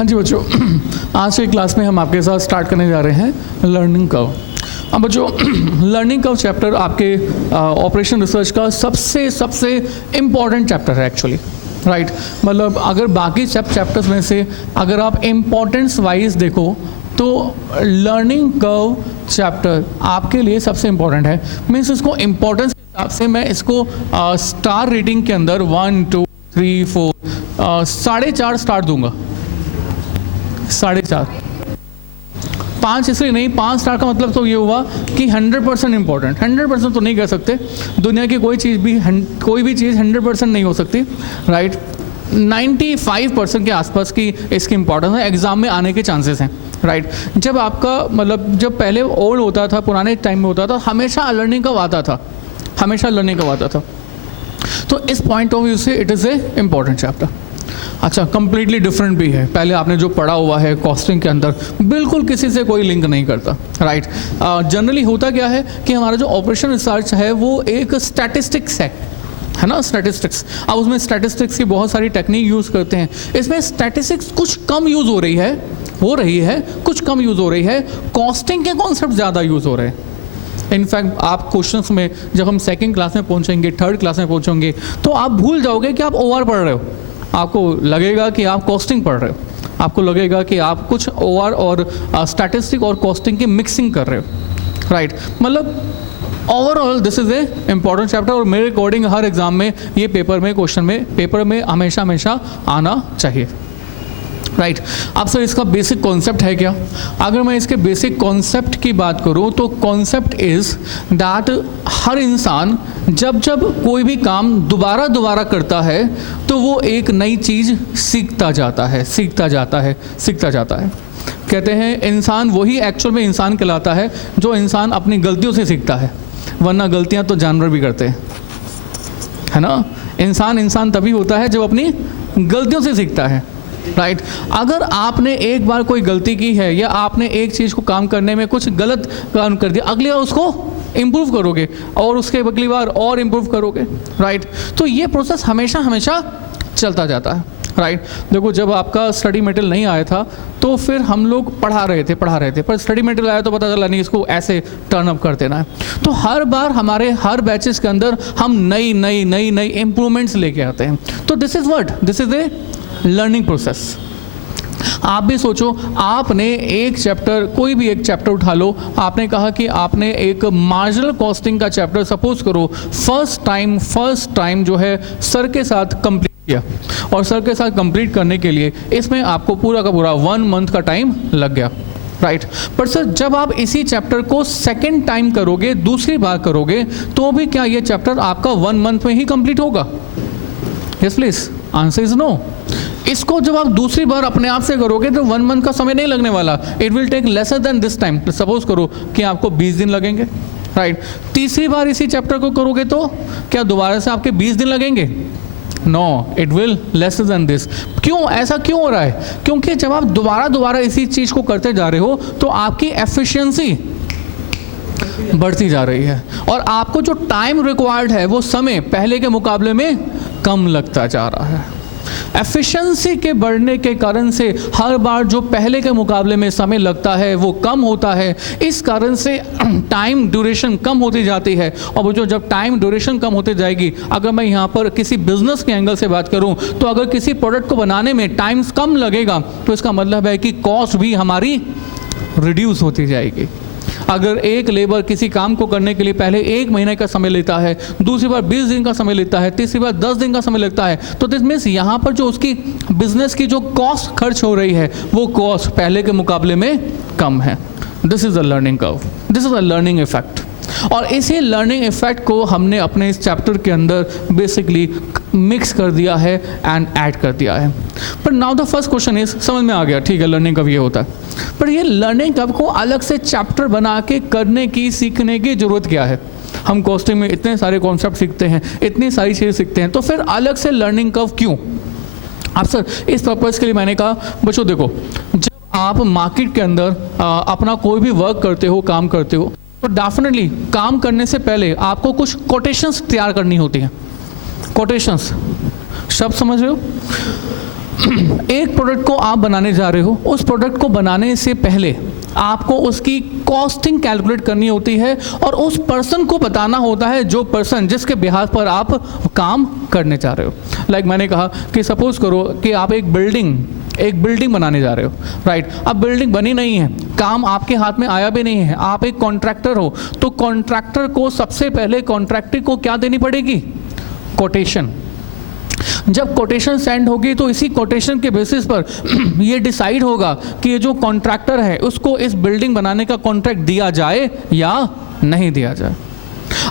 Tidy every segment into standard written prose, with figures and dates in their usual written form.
हाँ जी बच्चों, आज के क्लास में हम आपके साथ स्टार्ट करने जा रहे हैं लर्निंग कर्व। अब बच्चों, लर्निंग कर्व चैप्टर आपके ऑपरेशन रिसर्च का सबसे इम्पॉर्टेंट चैप्टर है एक्चुअली, राइट। मतलब अगर बाकी सब चैप्टर्स में से अगर आप इम्पोर्टेंस वाइज देखो तो लर्निंग कर्व चैप्टर आपके लिए सबसे इम्पॉर्टेंट है। मीन्स इसको इम्पोर्टेंस के हिसाब से मैं इसको स्टार रेटिंग के अंदर 1 2 3 4 4.5 स्टार दूंगा। 4.5, 5 इसलिए नहीं, 5 स्टार का मतलब तो ये हुआ कि 100% इम्पॉर्टेंट। 100% तो नहीं कह सकते, दुनिया की कोई भी चीज़ 100% नहीं हो सकती, राइट। 95% के आसपास की इसकी इंपॉर्टेंस है, एग्जाम में आने के चांसेस हैं, राइट। जब आपका मतलब जब पहले ओल्ड होता था, पुराने टाइम में होता था, हमेशा लर्निंग कर्व आता था, हमेशा लर्निंग कर्व आता था। तो इस पॉइंट ऑफ व्यू से it is a important chapter. अच्छा, कम्प्लीटली डिफरेंट भी है। पहले आपने जो पढ़ा हुआ है कॉस्टिंग के अंदर बिल्कुल किसी से कोई लिंक नहीं करता, राइट। जनरली होता क्या है कि हमारा जो ऑपरेशन रिसर्च है वो एक स्टैटिस्टिक्स है ना, स्टैटिस्टिक्स। अब उसमें स्टैटिस्टिक्स की बहुत सारी टेक्निक यूज़ करते हैं। इसमें स्टैटिस्टिक्स कुछ कम यूज़ हो रही है, कुछ कम यूज़ हो रही है। कॉस्टिंग के कॉन्सेप्ट ज़्यादा यूज़ हो रहे हैं। इनफैक्ट आप क्वेश्चंस में जब हम सेकंड क्लास में पहुंचेंगे, थर्ड क्लास में पहुंचेंगे, तो आप भूल जाओगे कि आप ओआर पढ़ रहे हो। आपको लगेगा कि आप कॉस्टिंग पढ़ रहे हो, आपको लगेगा कि आप कुछ ओआर और स्टैटिस्टिक और कॉस्टिंग की मिक्सिंग कर रहे हो, राइट। मतलब overall this is a important chapter और मेरे अकॉर्डिंग हर एग्जाम में ये पेपर में हमेशा आना चाहिए, राइट। अब सर इसका बेसिक कॉन्सेप्ट है क्या? अगर मैं इसके बेसिक कॉन्सेप्ट की बात करूं तो कॉन्सेप्ट इज़ दैट हर इंसान जब कोई भी काम दोबारा करता है तो वो एक नई चीज़ सीखता जाता है। कहते हैं इंसान वही एक्चुअल में इंसान कहलाता है जो इंसान अपनी गलतियों से सीखता है, वरना गलतियां तो जानवर भी करते हैं, है ना। इंसान तभी होता है जब अपनी गलतियों से सीखता है, राइट। अगर आपने एक बार कोई गलती की है या आपने एक चीज़ को काम करने में कुछ गलत काम कर दिया, अगली बार उसको इम्प्रूव करोगे और उसके अगली बार और इम्प्रूव करोगे, राइट। तो ये प्रोसेस हमेशा चलता जाता है, राइट। देखो, जब आपका स्टडी मटेरियल नहीं आया था तो फिर हम लोग पढ़ा रहे थे, पर स्टडी मटेरियल आया तो पता चला नहीं, इसको ऐसे टर्न अप कर देना है। तो हर बार हमारे हर बैचेस के अंदर हम नई इम्प्रूवमेंट्स लेके आते हैं। तो this is a learning process. आप भी सोचो, आपने एक चैप्टर, कोई भी एक चैप्टर उठा लो, आपने कहा कि आपने एक मार्जिनल कॉस्टिंग का चैप्टर सपोज करो फर्स्ट टाइम जो है सर के साथ कंप्लीट किया, और सर के साथ कंप्लीट करने के लिए इसमें आपको पूरा का पूरा 1 मंथ का टाइम लग गया, राइट। पर सर जब आप इसी चैप्टर को सेकेंड टाइम करोगे, दूसरी बार करोगे, तो भी क्या ये चैप्टर आपका 1 मंथ में ही कंप्लीट होगा? Yes please, answer is no. इसको जब आप दूसरी बार अपने आप से करोगे तो 1 मंथ का समय नहीं लगने वाला, it will take lesser than this time. Suppose करो कि आपको 20 दिन लगेंगे, राइट। तीसरी बार इसी चैप्टर को करोगे तो क्या दोबारा से आपके 20 दिन लगेंगे? No, it will lesser than this. क्यों, ऐसा क्यों हो रहा है? क्योंकि जब आप दोबारा इसी चीज़ को करते जा रहे हो तो आपकी एफिशिएंसी बढ़ती जा रही है और आपको जो टाइम रिक्वायर्ड है वो समय पहले के मुकाबले में कम लगता जा रहा है। एफिशिएंसी के बढ़ने के कारण से हर बार जो पहले के मुकाबले में समय लगता है वो कम होता है। इस कारण से टाइम ड्यूरेशन कम होती जाती है, और वो जो जब टाइम ड्यूरेशन कम होती जाएगी, अगर मैं यहाँ पर किसी बिजनेस के एंगल से बात करूँ तो अगर किसी प्रोडक्ट को बनाने में टाइम कम लगेगा तो इसका मतलब है कि कॉस्ट भी हमारी रिड्यूस होती जाएगी। अगर एक लेबर किसी काम को करने के लिए पहले 1 महीने का समय लेता है, दूसरी बार 20 दिन का समय लेता है, तीसरी बार 10 दिन का समय लगता है, तो दिस मीन्स यहाँ पर जो उसकी बिजनेस की जो कॉस्ट खर्च हो रही है वो कॉस्ट पहले के मुकाबले में कम है। This is a learning curve, this is a learning effect. और इसी लर्निंग इफेक्ट को हमने अपने इस चैप्टर के अंदर बेसिकली मिक्स कर दिया है एंड ऐड कर दिया है। पर now the first question is, समझ में आ गया, ठीक है, लर्निंग कर्व ये होता है, पर ये लर्निंग कर्व को अलग से चैप्टर बना के करने की, सीखने की जरूरत क्या है? हम कॉस्टिंग में इतने सारे कॉन्सेप्ट सीखते हैं, इतनी सारी चीज़ें सीखते हैं, तो फिर अलग से लर्निंग कर्व क्यों? अब सर इस पर्पज़ के लिए मैंने कहा बच्चों देखो, जब आप मार्केट के अंदर अपना कोई भी वर्क करते हो, काम करते हो, तो डेफिनेटली काम करने से पहले आपको कुछ कोटेशंस तैयार करनी होती हैं। कोटेशंस शब्द समझ रहे हो? एक प्रोडक्ट को आप बनाने जा रहे हो, उस प्रोडक्ट को बनाने से पहले आपको उसकी कॉस्टिंग कैलकुलेट करनी होती है और उस पर्सन को बताना होता है, जो पर्सन जिसके बिहाफ पर आप काम करने जा रहे हो। लाइक मैंने कहा कि सपोज करो कि आप एक बिल्डिंग बनाने जा रहे हो, राइट। अब बिल्डिंग बनी नहीं है, काम आपके हाथ में आया भी नहीं है, आप एक कॉन्ट्रैक्टर हो, तो कॉन्ट्रैक्टर को सबसे पहले कॉन्ट्रैक्टर को क्या देनी पड़ेगी? कोटेशन। जब कोटेशन सेंड होगी तो इसी कोटेशन के बेसिस पर ये डिसाइड होगा कि ये जो कॉन्ट्रैक्टर है उसको इस बिल्डिंग बनाने का कॉन्ट्रैक्ट दिया जाए या नहीं दिया जाए।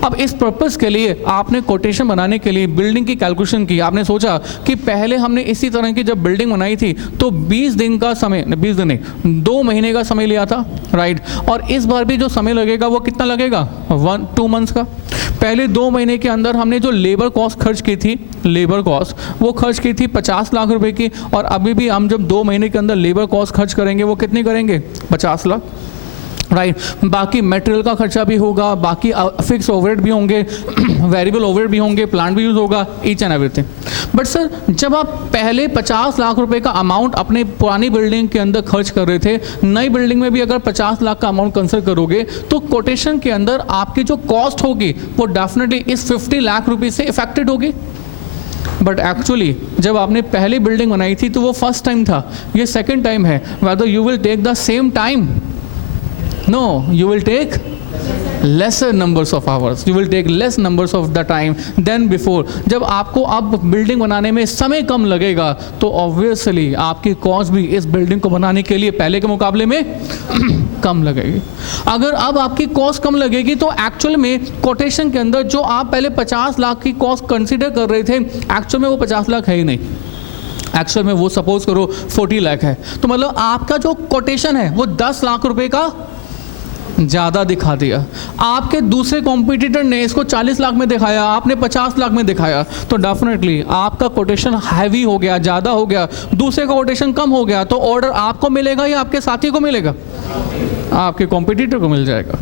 अब इस पर्पस के लिए आपने कोटेशन बनाने के लिए बिल्डिंग की कैलकुलेशन की। आपने सोचा कि पहले हमने इसी तरह की जब बिल्डिंग बनाई थी तो 20 दिन का समय, 20 दिन नहीं 2 महीने का समय लिया था, राइट। और इस बार भी जो समय लगेगा वो कितना लगेगा? 1-2 मंथ्स का। पहले 2 महीने के अंदर हमने जो लेबर कॉस्ट खर्च की थी, लेबर कॉस्ट वो खर्च की थी 50 लाख रुपए की, और अभी भी हम जब 2 महीने के अंदर लेबर कॉस्ट खर्च करेंगे वो कितनी करेंगे? 50 लाख, राइट। बाकी मटेरियल का खर्चा भी होगा, बाकी फिक्स ओवरहेड भी होंगे, वेरिएबल ओवरहेड भी होंगे, प्लांट भी यूज होगा, each and everything. But sir जब आप पहले 50 लाख रुपए का अमाउंट अपने पुरानी बिल्डिंग के अंदर खर्च कर रहे थे, नई बिल्डिंग में भी अगर 50 लाख का अमाउंट कंसिडर करोगे तो कोटेशन के अंदर आपकी जो कॉस्ट होगी वो डेफिनेटली इस 50 लाख रुपये से इफेक्टेड होगी। बट एक्चुअली जब आपने पहली बिल्डिंग बनाई थी तो वो फर्स्ट टाइम था, ये सेकेंड टाइम है। Whether you will take the same time? No, you will take lesser numbers of hours. You will take less numbers of the time than before. जब आपको अब बिल्डिंग बनाने में समय कम लगेगा तो ऑब्वियसली आपकी कॉस्ट भी इस बिल्डिंग को बनाने के लिए पहले के मुकाबले में कम लगेगी। अगर अब आपकी कॉस्ट कम लगेगी तो एक्चुअल में कोटेशन के अंदर जो आप पहले 50 लाख की कॉस्ट कंसीडर कर रहे थे, एक्चुअल में वो 50 लाख है ही नहीं। एक्चुअल में वो सपोज करो 40 लाख है, तो मतलब आपका जो कोटेशन है वो 10 लाख रुपए का ज़्यादा दिखा दिया। आपके दूसरे कॉम्पिटिटर ने इसको 40 लाख में दिखाया, आपने 50 लाख में दिखाया, तो डेफिनेटली आपका कोटेशन हैवी हो गया, ज़्यादा हो गया, दूसरे का कोटेशन कम हो गया, तो ऑर्डर आपको मिलेगा या आपके साथी को मिलेगा? आपके कॉम्पिटिटर को मिल जाएगा।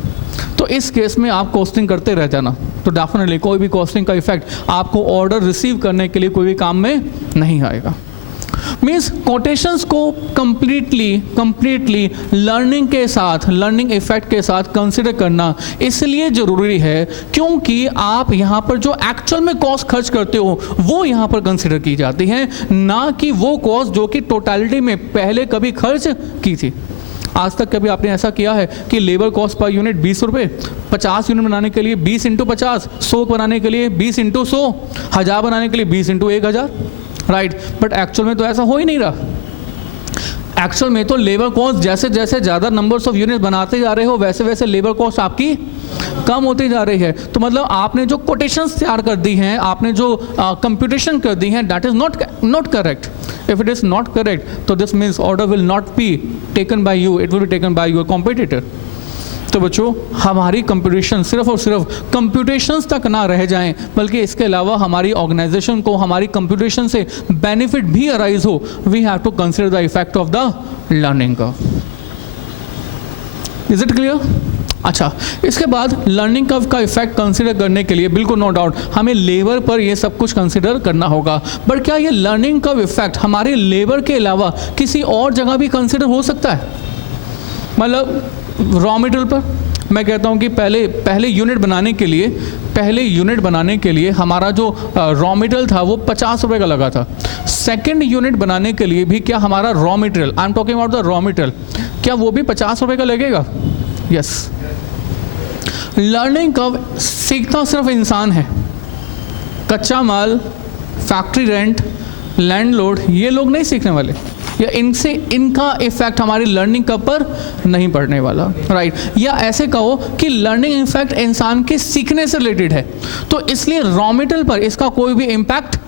तो इस केस में आप कॉस्टिंग करते रह जाना, तो डेफिनेटली कोई भी कॉस्टिंग का इफेक्ट आपको ऑर्डर रिसीव करने के लिए कोई भी काम में नहीं आएगा। मीन्स कोटेशंस को कंप्लीटली लर्निंग के साथ, लर्निंग इफेक्ट के साथ कंसिडर करना इसलिए ज़रूरी है क्योंकि आप यहाँ पर जो एक्चुअल में कॉस्ट खर्च करते हो वो यहाँ पर कंसिडर की जाती है, ना कि वो कॉस्ट जो कि टोटलिटी में पहले कभी खर्च की थी। आज तक कभी आपने ऐसा किया है कि लेबर कॉस्ट पर यूनिट 20 रुपये, 50 यूनिट बनाने के लिए 20 × 50, 100 बनाने के लिए 20 × 100, 1000 बनाने के लिए 20 × 1000, राइट। बट एक्चुअल में तो ऐसा हो ही नहीं रहा। एक्चुअल में तो लेबर कॉस्ट जैसे जैसे ज़्यादा नंबर्स ऑफ यूनिट बनाते जा रहे हो वैसे वैसे लेबर कॉस्ट आपकी कम होती जा रही है। तो मतलब आपने जो कोटेशंस तैयार कर दी हैं, आपने जो कंप्यूटेशन कर दी हैं, that is not correct. If it is not correct, तो this means order will not be taken by you, it will be taken by your competitor. तो बच्चों हमारी कंप्यूटेशन सिर्फ और सिर्फ कंप्यूटेशंस तक ना रह जाएं, बल्कि इसके अलावा हमारी ऑर्गेनाइजेशन को हमारी कंप्यूटेशन से बेनिफिट भी अराइज हो। We have to consider the effect of the learning curve. Is it clear? अच्छा, इसके बाद लर्निंग कर्व का इफेक्ट कंसिडर करने के लिए बिल्कुल नो डाउट हमें लेबर पर ये सब कुछ कंसिडर करना होगा। बट क्या ये लर्निंग कर्व इफेक्ट हमारे लेबर के अलावा किसी और जगह भी कंसिडर हो सकता है? मतलब रॉ मटेरियल पर मैं कहता हूँ कि पहले यूनिट बनाने के लिए हमारा जो रॉ मटेरियल था वो 50 रुपये का लगा था। सेकेंड यूनिट बनाने के लिए भी क्या हमारा raw material, I am talking about the raw material, क्या वो भी 50 रुपये का लगेगा? यस। लर्निंग कर्व सीखता सिर्फ इंसान है, कच्चा माल, फैक्ट्री रेंट, लैंडलॉर्ड ये लोग नहीं सीखने वाले, या इनका इफेक्ट हमारी लर्निंग कर्व पर नहीं पड़ने वाला, राइट। या ऐसे कहो कि लर्निंग इफेक्ट इंसान के सीखने से रिलेटेड है, तो इसलिए रॉ मटेरियल पर इसका कोई भी इम्पैक्ट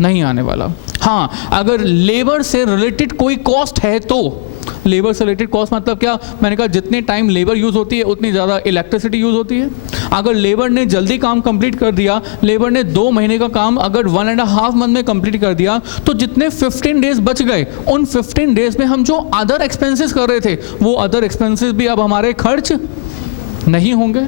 नहीं आने वाला। हाँ, अगर लेबर से रिलेटेड कोई कॉस्ट है तो लेबर से रिलेटेड कॉस्ट मतलब क्या? मैंने कहा जितने टाइम लेबर यूज़ होती है उतनी ज़्यादा इलेक्ट्रिसिटी यूज़ होती है। अगर लेबर ने जल्दी काम कंप्लीट कर दिया, लेबर ने 2 महीने का काम अगर 1.5 मंथ में कंप्लीट कर दिया, तो जितने 15 डेज बच गए उन 15 डेज में हम जो अदर एक्सपेंसेस कर रहे थे वो अदर एक्सपेंसेस भी अब हमारे खर्च नहीं होंगे।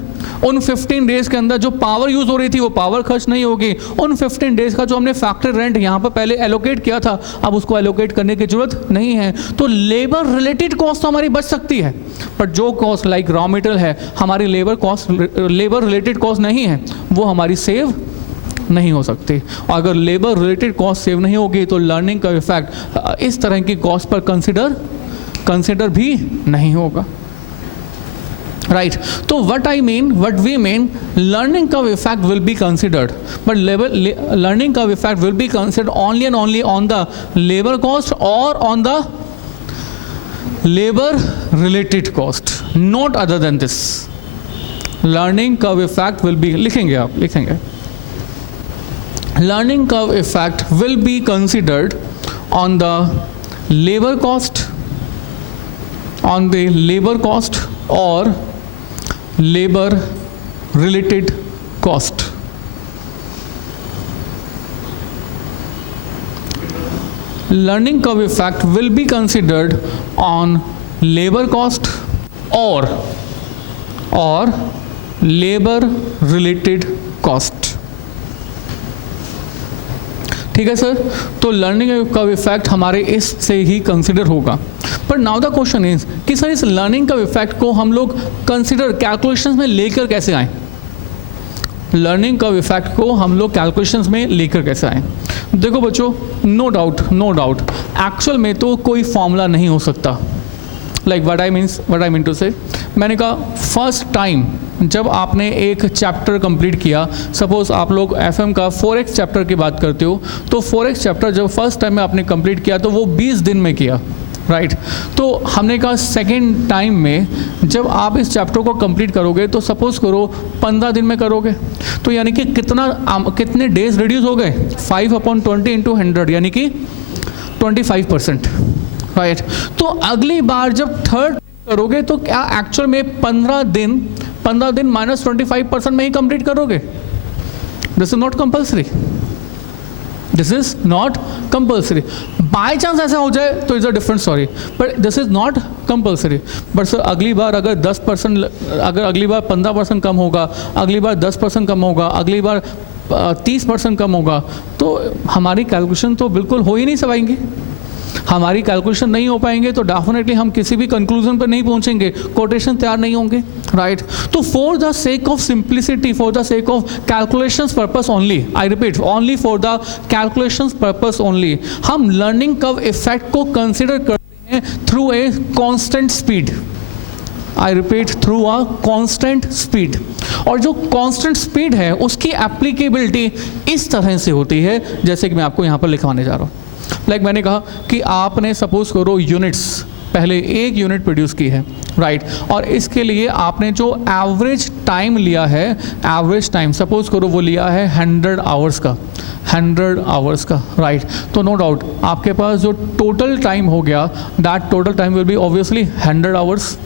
उन 15 डेज के अंदर जो पावर यूज हो रही थी वो पावर खर्च नहीं होगी। उन 15 डेज का जो हमने फैक्ट्री रेंट यहाँ पर पहले एलोकेट किया था, अब उसको एलोकेट करने की जरूरत नहीं है। तो लेबर रिलेटेड कॉस्ट तो हमारी बच सकती है, बट जो कॉस्ट लाइक रॉ मटेरियल है, हमारी लेबर रिलेटेड कॉस्ट नहीं है, वो हमारी सेव नहीं हो सकती। अगर लेबर रिलेटेड कॉस्ट सेव नहीं होगी तो लर्निंग का इफेक्ट इस तरह की कॉस्ट पर कंसिडर भी नहीं होगा, राइट। तो what we mean, learning curve effect will be considered, but learning curve effect will be considered only and only on the labor cost or on the labor related cost, not other than this. Learning curve effect will be, लिखेंगे learning curve effect will be considered on the labor cost or labor related cost. Learning curve effect will be considered on labor cost or labor related cost. ठीक है sir, तो learning का effect हमारे इससे ही consider होगा। पर now the question is कि sir इस लर्निंग का इफेक्ट को हम लोग कंसिडर कैलकुलेशंस में लेकर कैसे आए? लर्निंग का इफेक्ट को हम लोग कैलकुलेशंस में लेकर कैसे आए? देखो बच्चों, नो डाउट एक्चुअल में तो कोई फॉर्मूला नहीं हो सकता। Like what I mean to say, मैंने कहा फर्स्ट टाइम जब आपने एक चैप्टर कंप्लीट किया, सपोज आप लोग एफएम का 4x चैप्टर की बात करते हो, तो 4x चैप्टर जब फर्स्ट टाइम में आपने कंप्लीट किया तो वो 20 दिन में किया, राइट। तो हमने कहा सेकेंड टाइम में जब आप इस चैप्टर को कंप्लीट करोगे तो सपोज करो 15 दिन में करोगे, तो यानी कि कितने डेज रिड्यूस हो गए? 5/20 इंटू 100 यानी कि 25%, राइट। तो अगली बार जब थर्ड करोगे तो क्या एक्चुअल में 15 दिन माइनस 25% में ही कंप्लीट करोगे? This is not compulsory. By chance ऐसा हो जाए तो is a different story, but this is not compulsory. But sir अगली बार अगर 10%, अगर अगली बार 15% कम होगा, अगली बार 10% कम होगा, अगली बार 30% कम होगा, तो हमारी कैलकुलेशन तो बिल्कुल हो ही नहीं पाएंगी। हमारी कैलकुलेशन नहीं हो पाएंगे तो डेफिनेटली हम किसी भी कंक्लूजन पर नहीं पहुंचेंगे, कोटेशन तैयार नहीं होंगे, राइट। तो for the sake of simplicity, for the sake of calculations purpose only, I repeat, only for the calculations purpose only, हम लर्निंग कर्व इफेक्ट को कंसिडर करते हैं through a constant speed. I repeat, through a constant speed. और जो constant speed है उसकी applicability इस तरह से होती है जैसे कि मैं आपको यहाँ पर लिखवाने जा रहा हूँ। लाइक मैंने कहा कि आपने सपोज करो यूनिट्स, पहले एक यूनिट प्रोड्यूस की है, राइट, और इसके लिए आपने जो एवरेज टाइम लिया है, एवरेज टाइम सपोज करो वो लिया है 100 आवर्स का, राइट। तो नो डाउट आपके पास जो टोटल टाइम हो गया, that total time will be obviously 100 hours,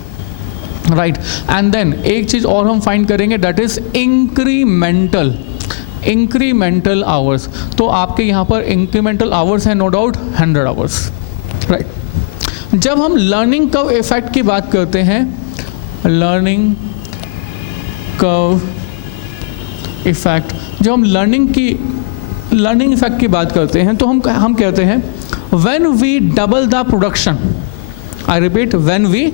right. And then एक चीज़ और हम फाइंड करेंगे, दैट इज इंक्रीमेंटल आवर्स। तो आपके यहाँ पर इंक्रीमेंटल आवर्स है नो डाउट 100 आवर्स, राइट। जब हम लर्निंग कर्व इफेक्ट की बात करते हैं, लर्निंग कर्व इफेक्ट, जब हम लर्निंग इफेक्ट की बात करते हैं तो हम कहते हैं when we double the production, I repeat, when we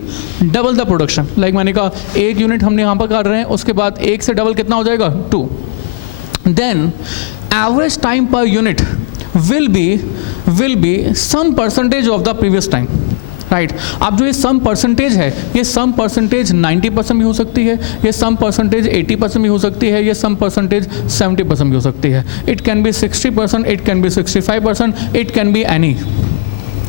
double the production. Like मैंने कहा एक यूनिट हमने यहाँ पर कर रहे हैं, उसके बाद एक से डबल कितना हो जाएगा? 2। then average time per unit will be some percentage of the previous time, right. अब जो ये सम परसेंटेज है, ये सम परसेंटेज 90% भी हो सकती है, ये सम परसेंटेज 80% भी हो सकती है, ये सम परसेंटेज 70% भी हो सकती है। It can B 60%, it can B 65%, it can be any,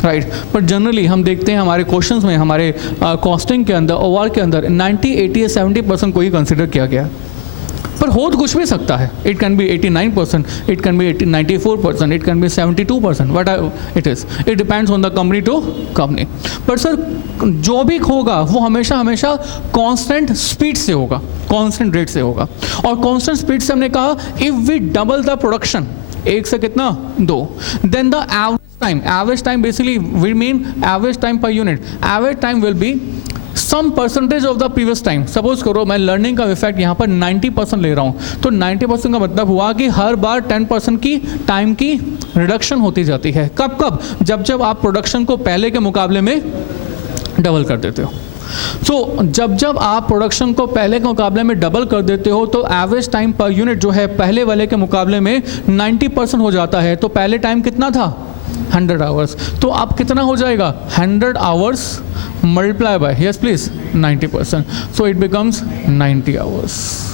right. But generally हम देखते हैं हमारे क्वेश्चंस में, हमारे कॉस्टिंग के अंदर, ओआर के अंदर 90, 80 या 70% को ही कंसिडर किया गया, पर हो तो कुछ भी सकता है। It can be 89%, it can be 94%, it can be 72%, what it is, it depends on the company to company. पर सर जो भी होगा वो हमेशा कांस्टेंट स्पीड से होगा, कांस्टेंट रेट से होगा। और कांस्टेंट स्पीड से हमने कहा if we double the production, एक से कितना? 2, then the average time basically we mean average time per unit, average time will be some percentage of the previous time. Suppose करो मैं लर्निंग का इफेक्ट यहाँ पर 90% ले रहा हूँ, तो 90% का मतलब हुआ कि हर बार 10% की टाइम की रिडक्शन होती जाती है। कब कब? जब जब आप प्रोडक्शन को पहले के मुकाबले में डबल कर देते हो। तो जब जब आप प्रोडक्शन को पहले के मुकाबले में डबल कर देते हो तो एवरेज टाइम पर यूनिट जो है पहले वाले के मुकाबले में 90% हो जाता है। तो पहले टाइम कितना था? 100 आवर्स। तो अब कितना हो जाएगा? 100 hours multiply by, yes please, 90%, so it becomes 90 hours,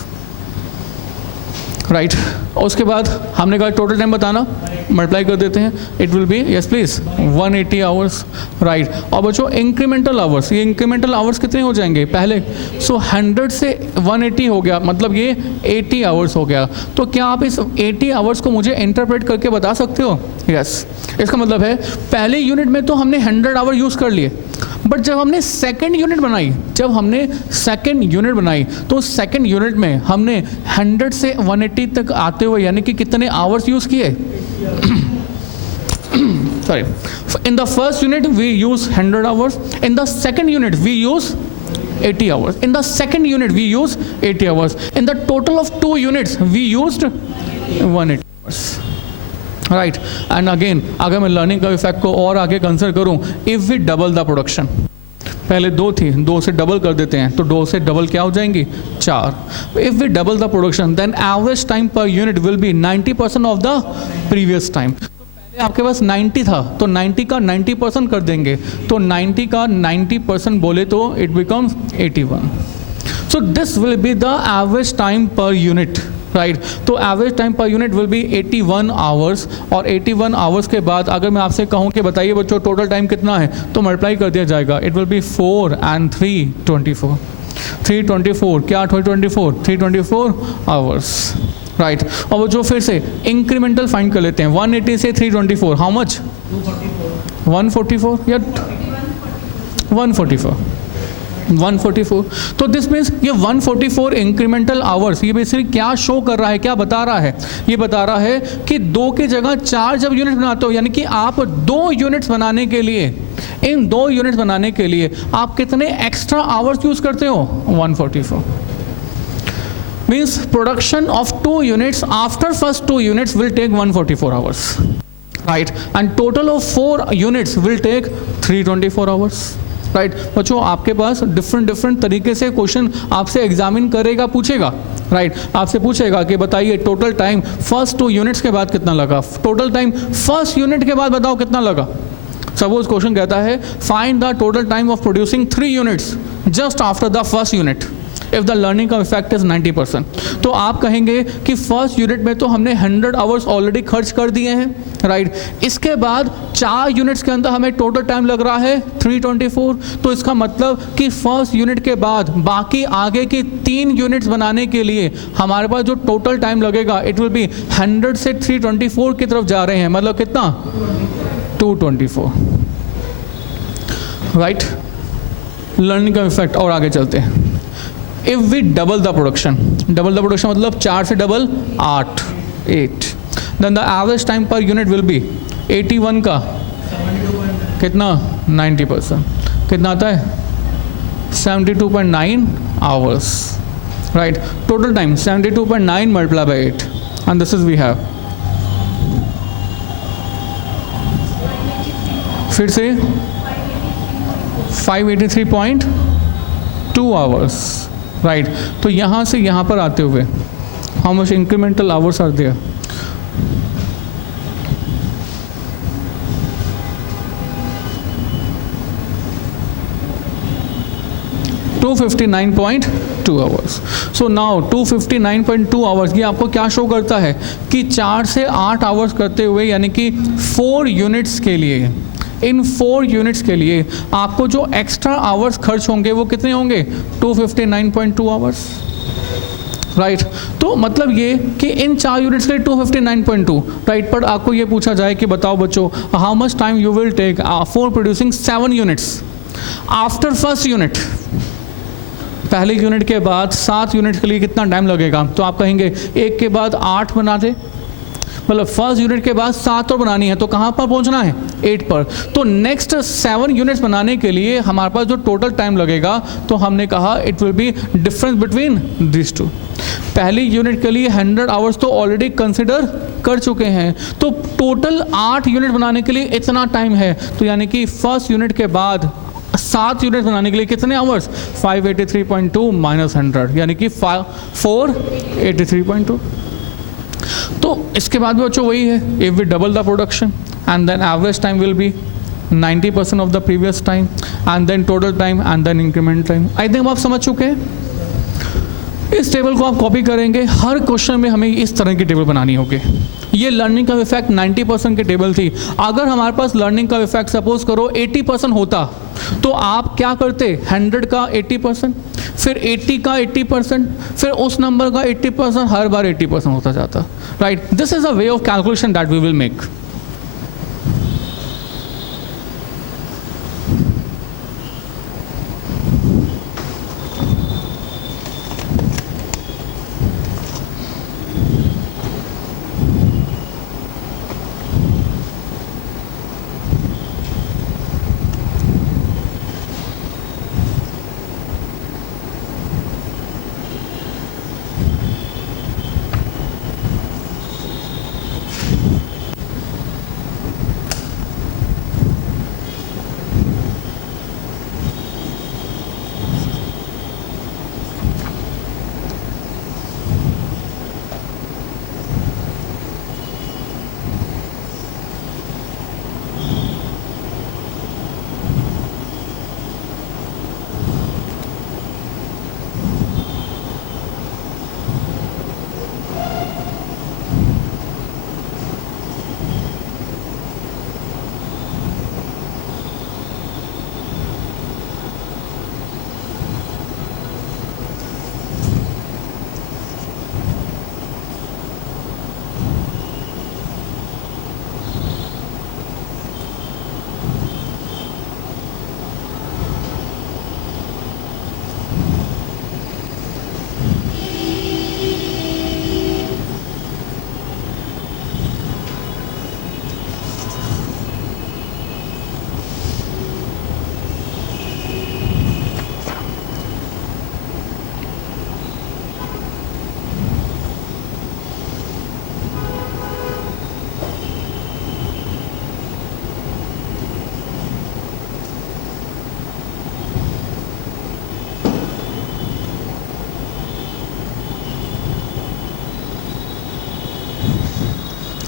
right. उसके बाद हमने कहा टोटल टाइम बताना, मल्टीप्लाई कर देते हैं, it will B, yes please, 180 hours, right. और बच्चों इंक्रीमेंटल आवर्स, ये इंक्रीमेंटल आवर्स कितने हो जाएंगे पहले? सो 100 से 180 हो गया, मतलब ये 80 आवर्स हो गया। तो क्या आप इस 80 आवर्स को मुझे इंटरप्रेट करके बता सकते हो? यस। इसका मतलब है पहले यूनिट में तो हमने 100 आवर यूज़ कर लिए, बट जब हमने सेकेंड यूनिट बनाई, तो सेकेंड यूनिट में हमने 100 से 180 तक आते हुए यानी कि कितने आवर्स यूज़ किए? Sorry, in the first unit we use 100 hours, in the second unit we use 80 hours, in the second unit we use 80 hours, in the total of 2 units we used 180 hours, right। and again अगर मैं learning का effect को और आगे consider करूं, if we double the production, पहले 2 थी, 2 से डबल कर देते हैं, तो 2 से डबल क्या हो जाएंगी? 4। If we double the production then average time per unit will be 90% of the previous time. तो पहले आपके पास 90 था, तो 90 का 90% कर देंगे, तो 90 का 90% बोले तो it becomes 81। So this will be the average time per unit, right. तो average time per unit will be 81 hours, और 81 आवर्स के बाद अगर मैं आपसे कहूं कि बताइए बच्चों टोटल टाइम कितना है, तो मल्टीप्लाई कर दिया जाएगा, इट विल बी 4 and 3 24, 324, क्या 24, 324 आवर्स, राइट। और वो जो फिर से इंक्रीमेंटल फाइंड कर लेते हैं, 180 से 324 हाउ मच? 144 या 144। तो दिस मीन्स ये 144 इंक्रीमेंटल आवर्स, ये बेसिकली क्या शो कर रहा है, क्या बता रहा है? ये बता रहा है कि 2 की जगह 4 जब यूनिट बनाते हो, यानी कि आप 2 यूनिट्स बनाने के लिए, इन 2 यूनिट्स बनाने के लिए आप कितने एक्स्ट्रा आवर्स यूज करते हो? 144। Means production of 2 units after first 2 units will take 144 hours, right. And total of 4 units will take 324 hours, right. बच्चों आपके पास डिफरेंट तरीके से क्वेश्चन आपसे एग्जामिन करेगा, पूछेगा, राइट। आपसे पूछेगा कि बताइए टोटल टाइम फर्स्ट 2 यूनिट्स के बाद कितना लगा, टोटल टाइम फर्स्ट यूनिट के बाद बताओ कितना लगा। सपोज क्वेश्चन कहता है find the total time of producing 3 units just after the first unit if the learning का इफेक्ट इज 90%। तो आप कहेंगे कि फर्स्ट यूनिट में तो हमने 100 आवर्स ऑलरेडी खर्च कर दिए हैं, राइट। इसके बाद 4 यूनिट्स के अंदर हमें टोटल टाइम लग रहा है 324। तो इसका मतलब कि फर्स्ट यूनिट के बाद बाकी आगे की 3 यूनिट्स बनाने के लिए हमारे पास जो टोटल टाइम लगेगा इट विल बी 100 से 324 की तरफ जा रहे हैं, मतलब कितना? 224, राइट। लर्निंग का इफेक्ट और आगे चलते हैं। If we double the production मतलब 4 से double 8, then the average time per unit will be 81 का कितना? 90%, कितना आता है? 72.9 hours, right. Total time 72.9 multiply by 8 and this is we have, फिर से 583.2 आवर्स, राइट। तो यहाँ से यहाँ पर आते हुए how much incremental hours are there? 259.2 hours. So now 259.2 hours ये आपको क्या शो करता है कि 4 से 8 आवर्स करते हुए यानी कि 4 यूनिट्स के लिए, इन 4 यूनिट्स के लिए आपको जो एक्स्ट्रा आवर्स खर्च होंगे वो कितने होंगे? 259.2 आवर्स, राइट। तो मतलब ये कि इन 4 यूनिट्स के लिए 259.2, राइट। पर आपको ये पूछा जाए कि बताओ बच्चों how much time you will take for producing 7 units after first unit, पहले यूनिट के बाद 7 यूनिट के लिए कितना टाइम लगेगा? तो आप कहेंगे 1 के बाद 8 बना दे, मतलब फर्स्ट यूनिट के बाद 7 और बनानी है, तो कहाँ पर पहुँचना है 8 पर। तो नेक्स्ट 7 यूनिट्स बनाने के लिए हमारे पास जो टोटल टाइम लगेगा, तो हमने कहा it will be difference between this two. पहली यूनिट के लिए 100 आवर्स तो ऑलरेडी कंसिडर कर चुके हैं, तो टोटल 8 यूनिट बनाने के लिए इतना टाइम है। तो यानी कि फर्स्ट यूनिट के बाद 7 यूनिट बनाने के लिए कितने आवर्स, 583.2 माइनस 100 यानी कि 483.2। तो इसके बाद भी बच्चों वही है, if we double the production and then average time will be 90% of the previous time and then total time and then increment time. I think आप समझ चुके हैं। इस टेबल को आप कॉपी करेंगे, हर क्वेश्चन में हमें इस तरह की टेबल बनानी होगी। ये लर्निंग का इफेक्ट 90% की टेबल थी। अगर हमारे पास लर्निंग का इफेक्ट सपोज करो 80% होता, तो आप क्या करते, 100 का 80%, फिर 80 का 80%, फिर उस नंबर का 80%, हर बार 80% होता जाता। Right, this is a way of calculation that we will make.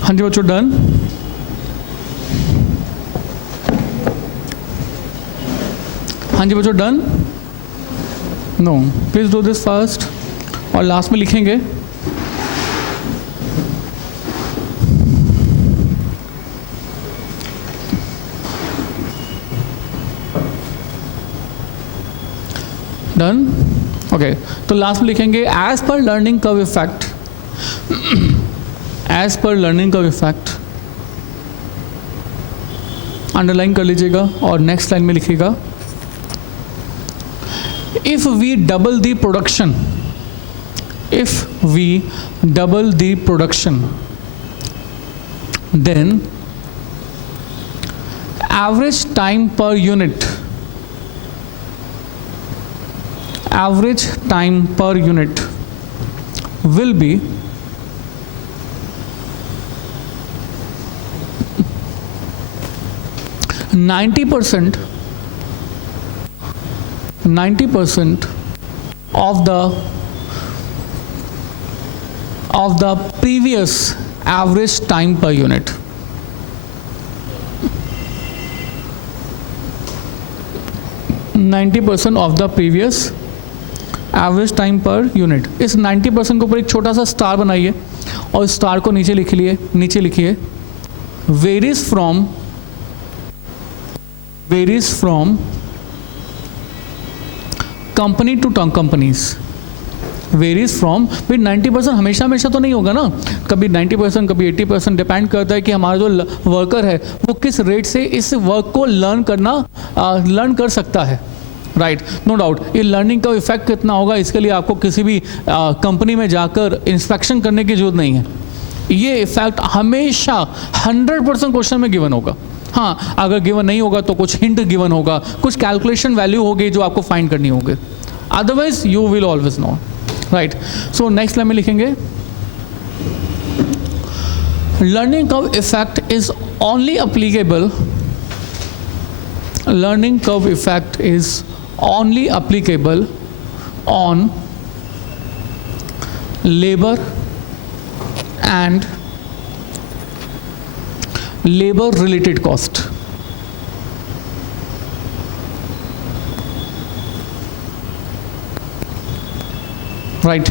हाँ जी बच्चों, डन। हाँ जी बच्चों, done. No, please do this first और लास्ट में लिखेंगे। Done, okay. तो लास्ट में लिखेंगे as per learning curve effect, as per learning curve effect underline कर लीजिएगा और नेक्स्ट लाइन में लिखिएगा if we double the production, if we double the production then average time per unit, average time per unit will be 90% of the previous average time per unit. of the previous average time per unit. इस 90% के ऊपर एक छोटा सा star बनाइए और star को नीचे लिखिए varies from company to companies, varies from. भाई 90% हमेशा तो नहीं होगा ना, कभी 90% कभी 80%, डिपेंड करता है कि हमारा जो वर्कर है वो किस रेट से इस वर्क को लर्न कर सकता है। Right, no doubt. ये लर्निंग का इफेक्ट कितना होगा इसके लिए आपको किसी भी कंपनी में जाकर इंस्पेक्शन करने की जरूरत नहीं है। ये इफेक्ट हमेशा 100% क्वेश्चन में गिवन होगा। हाँ, अगर गिवन नहीं होगा तो कुछ हिंट गिवन होगा, कुछ कैलकुलेशन वैल्यू होगी जो आपको फाइंड करनी होगी, otherwise you will always no, right. So next line में लिखेंगे, learning curve effect is only applicable, learning curve effect is only applicable on labor and labor related cost। Right.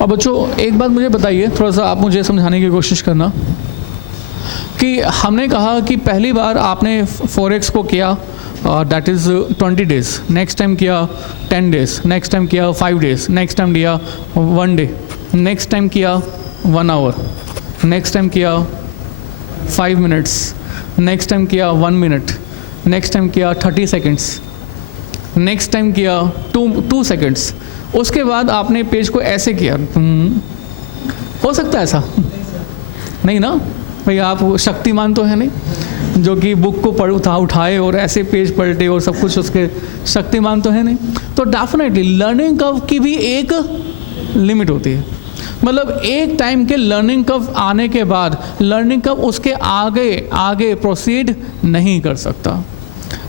और बच्चों एक बात मुझे बताइए, थोड़ा सा आप मुझे समझाने की कोशिश करना कि हमने कहा कि पहली बार आपने फॉरेक्स को किया that is 20 days, next time किया 10 डेज, नेक्स्ट टाइम किया 5 डेज, नेक्स्ट टाइम किया 1 डे, नेक्स्ट टाइम किया 1 आवर, नेक्स्ट टाइम किया 5 मिनट्स, नेक्स्ट टाइम किया 1 मिनट, नेक्स्ट टाइम किया 30 सेकेंड्स, नेक्स्ट टाइम किया 2 सेकेंड्स। उसके बाद आपने पेज को ऐसे किया, हो सकता है ऐसा? नहीं ना भैया, आप शक्तिमान तो है नहीं जो कि बुक को उठाए और ऐसे पेज पलटे और सब कुछ, उसके शक्तिमान तो है नहीं। तो डेफिनेटली लर्निंग कर्व की भी एक लिमिट होती है, मतलब एक टाइम के लर्निंग कर्व आने के बाद लर्निंग कर्व उसके आगे प्रोसीड नहीं कर सकता।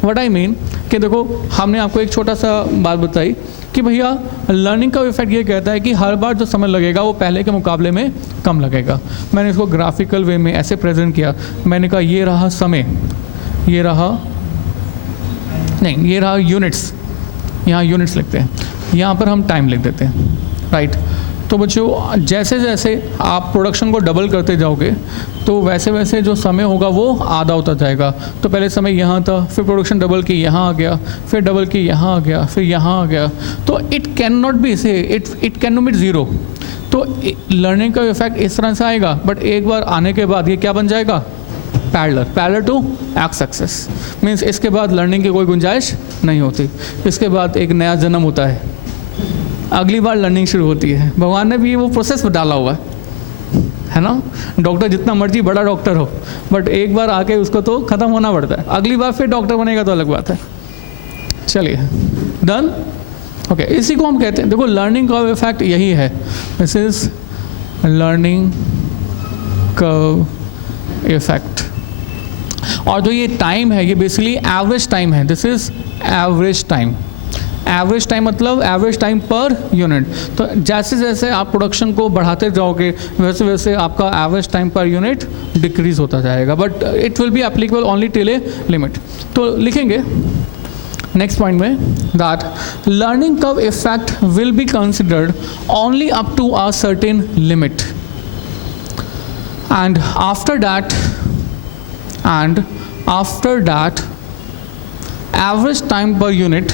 व्हाट आई मीन कि देखो, हमने आपको एक छोटा सा बात बताई कि भैया लर्निंग का इफेक्ट ये कहता है कि हर बार जो समय लगेगा वो पहले के मुकाबले में कम लगेगा। मैंने इसको ग्राफिकल वे में ऐसे प्रेजेंट किया, मैंने कहा ये रहा समय, ये रहा यूनिट्स, यहाँ यूनिट्स लिखते हैं, यहाँ पर हम टाइम लिख देते हैं, राइट। तो बच्चों जैसे जैसे आप प्रोडक्शन को डबल करते जाओगे तो वैसे वैसे जो समय होगा वो आधा होता जाएगा। तो पहले समय यहाँ था, फिर प्रोडक्शन डबल की यहाँ आ गया, फिर डबल की यहाँ आ गया, फिर यहाँ आ गया। तो इट कैन नॉट बी से it can not be zero. तो लर्निंग का इफेक्ट इस तरह से आएगा, बट एक बार आने के बाद ये क्या बन जाएगा? Parallel to X axis. Means इसके बाद लर्निंग की कोई गुंजाइश नहीं होती, इसके बाद एक नया जन्म होता है, अगली बार लर्निंग शुरू होती है। भगवान ने भी वो प्रोसेस डाला हुआ है ना। डॉक्टर जितना मर्जी बड़ा डॉक्टर हो, बट एक बार आके उसको तो ख़त्म होना पड़ता है, अगली बार फिर डॉक्टर बनेगा तो अलग बात है। चलिए डन, ओके। इसी को हम कहते हैं, देखो लर्निंग कर्व इफेक्ट यही है, this is learning curve effect. और जो ये टाइम है ये बेसिकली एवरेज टाइम है, this is average time. Average time मतलब एवरेज टाइम पर यूनिट। तो जैसे जैसे आप प्रोडक्शन को बढ़ाते जाओगे वैसे वैसे आपका average time per unit decrease होता जाएगा, but it will be applicable only till a limit. तो लिखेंगे नेक्स्ट पॉइंट में that learning curve effect will be considered only up to a certain limit and after that average time per unit,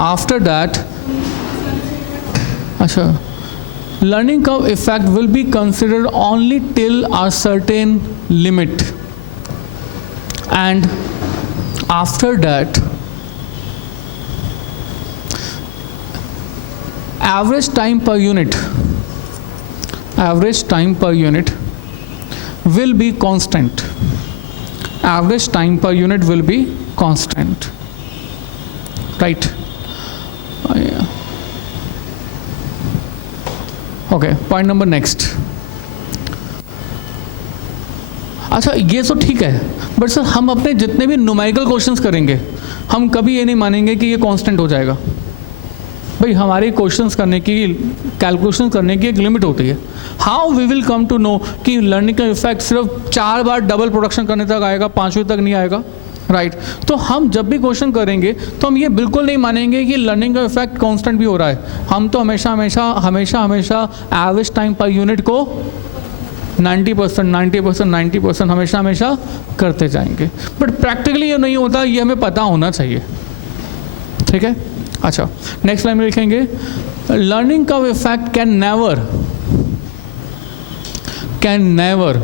after that learning curve effect will be considered only till a certain limit and after that average time per unit will be constant. Average time per unit will be constant, right? Okay, point number next. अच्छा ये तो ठीक है, but sir हम अपने जितने भी numerical questions करेंगे हम कभी ये नहीं मानेंगे कि ये कांस्टेंट हो जाएगा। भाई हमारे क्वेश्चंस करने की, कैलकुलेशन करने की एक लिमिट होती है। How we will come to know कि लर्निंग का इफेक्ट सिर्फ 4 बार डबल प्रोडक्शन करने तक आएगा, 5वीं तक नहीं आएगा, राइट। तो हम जब भी क्वेश्चन करेंगे तो हम ये बिल्कुल नहीं मानेंगे कि लर्निंग का इफेक्ट कांस्टेंट भी हो रहा है। हम तो हमेशा एवरेज टाइम पर यूनिट को 90% हमेशा करते जाएंगे, बट प्रैक्टिकली ये नहीं होता, ये हमें पता होना चाहिए, ठीक है। अच्छा नेक्स्ट लाइन में लिखेंगे learning curve effect can never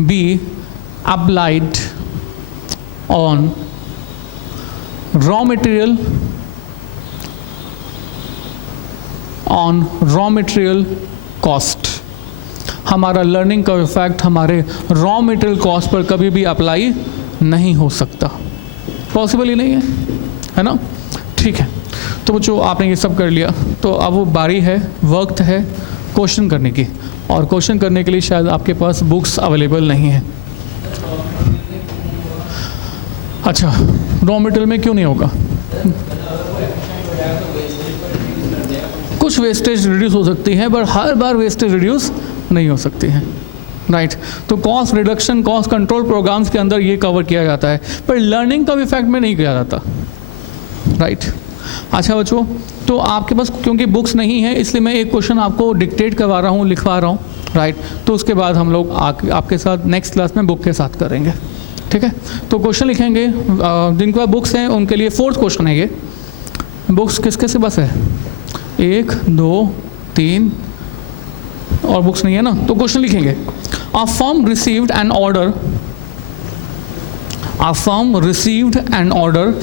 be applied on raw material cost. हमारा लर्निंग का इफेक्ट हमारे रॉ मटेरियल कॉस्ट पर कभी भी अप्लाई नहीं हो सकता, पॉसिबल ही नहीं है ना। ठीक है, तो बच्चों आपने ये सब कर लिया, तो अब वो बारी है, वक्त है क्वेश्चन करने की, और क्वेश्चन करने के लिए शायद आपके पास बुक्स अवेलेबल नहीं है। अच्छा, रॉ मटेरियल में क्यों नहीं होगा? कुछ वेस्टेज रिड्यूस हो सकती है, पर हर बार वेस्टेज रिड्यूस नहीं हो सकती है, राइट। तो cost reduction, cost control programs के अंदर ये कवर किया जाता है, पर लर्निंग का इफेक्ट में नहीं किया जाता, राइट। अच्छा बच्चों, तो आपके पास क्योंकि बुक्स नहीं है, इसलिए मैं एक क्वेश्चन आपको डिक्टेट करवा रहा हूँ, लिखवा रहा हूँ, राइट। तो उसके बाद हम लोग आपके साथ नेक्स्ट क्लास में बुक के साथ करेंगे, ठीक है। तो क्वेश्चन लिखेंगे, जिनके पास बुक्स हैं उनके लिए 4th क्वेश्चन है ये। बुक्स किस किस के पास है? 1 2 3 और बुक्स नहीं है ना, तो क्वेश्चन लिखेंगे। A firm received an order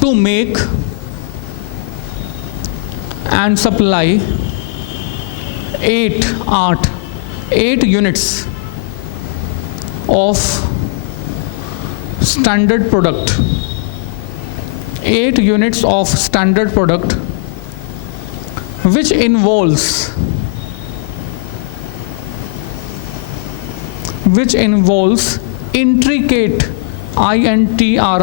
to make and supply 8 units of standard product, 8 units of standard product, which involves intricate, INTRICATE,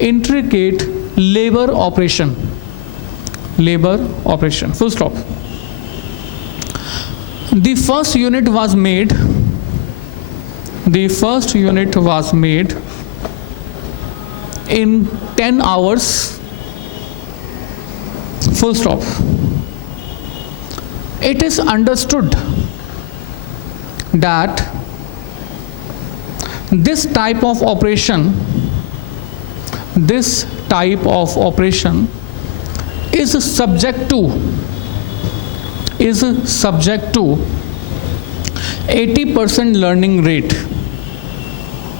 intricate labor operation, full stop. The first unit was made in 10 hours, full stop. It is understood that this type of operation is subject to 80% learning rate.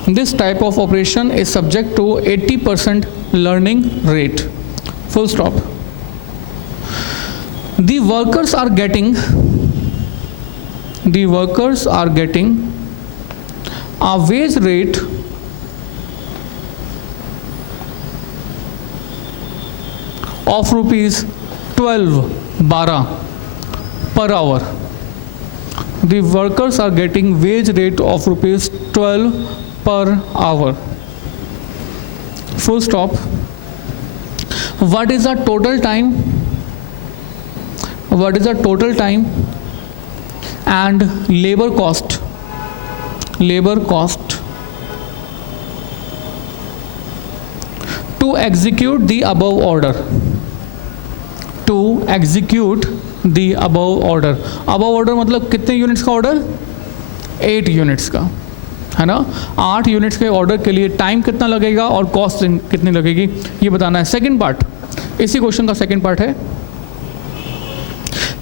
This type of operation is subject to 80% learning rate, full stop. The workers are getting a wage rate of rupees 12 per hour. The workers are getting wage rate of rupees 12 per hour, full stop. What is the total time and labor cost to execute the above order? above order मतलब कितने units का order? 8 units का, है ना। 8 units के order के लिए time कितना लगेगा और कॉस्ट कितनी लगेगी, ये बताना है। सेकंड पार्ट, इसी क्वेश्चन का सेकंड पार्ट है,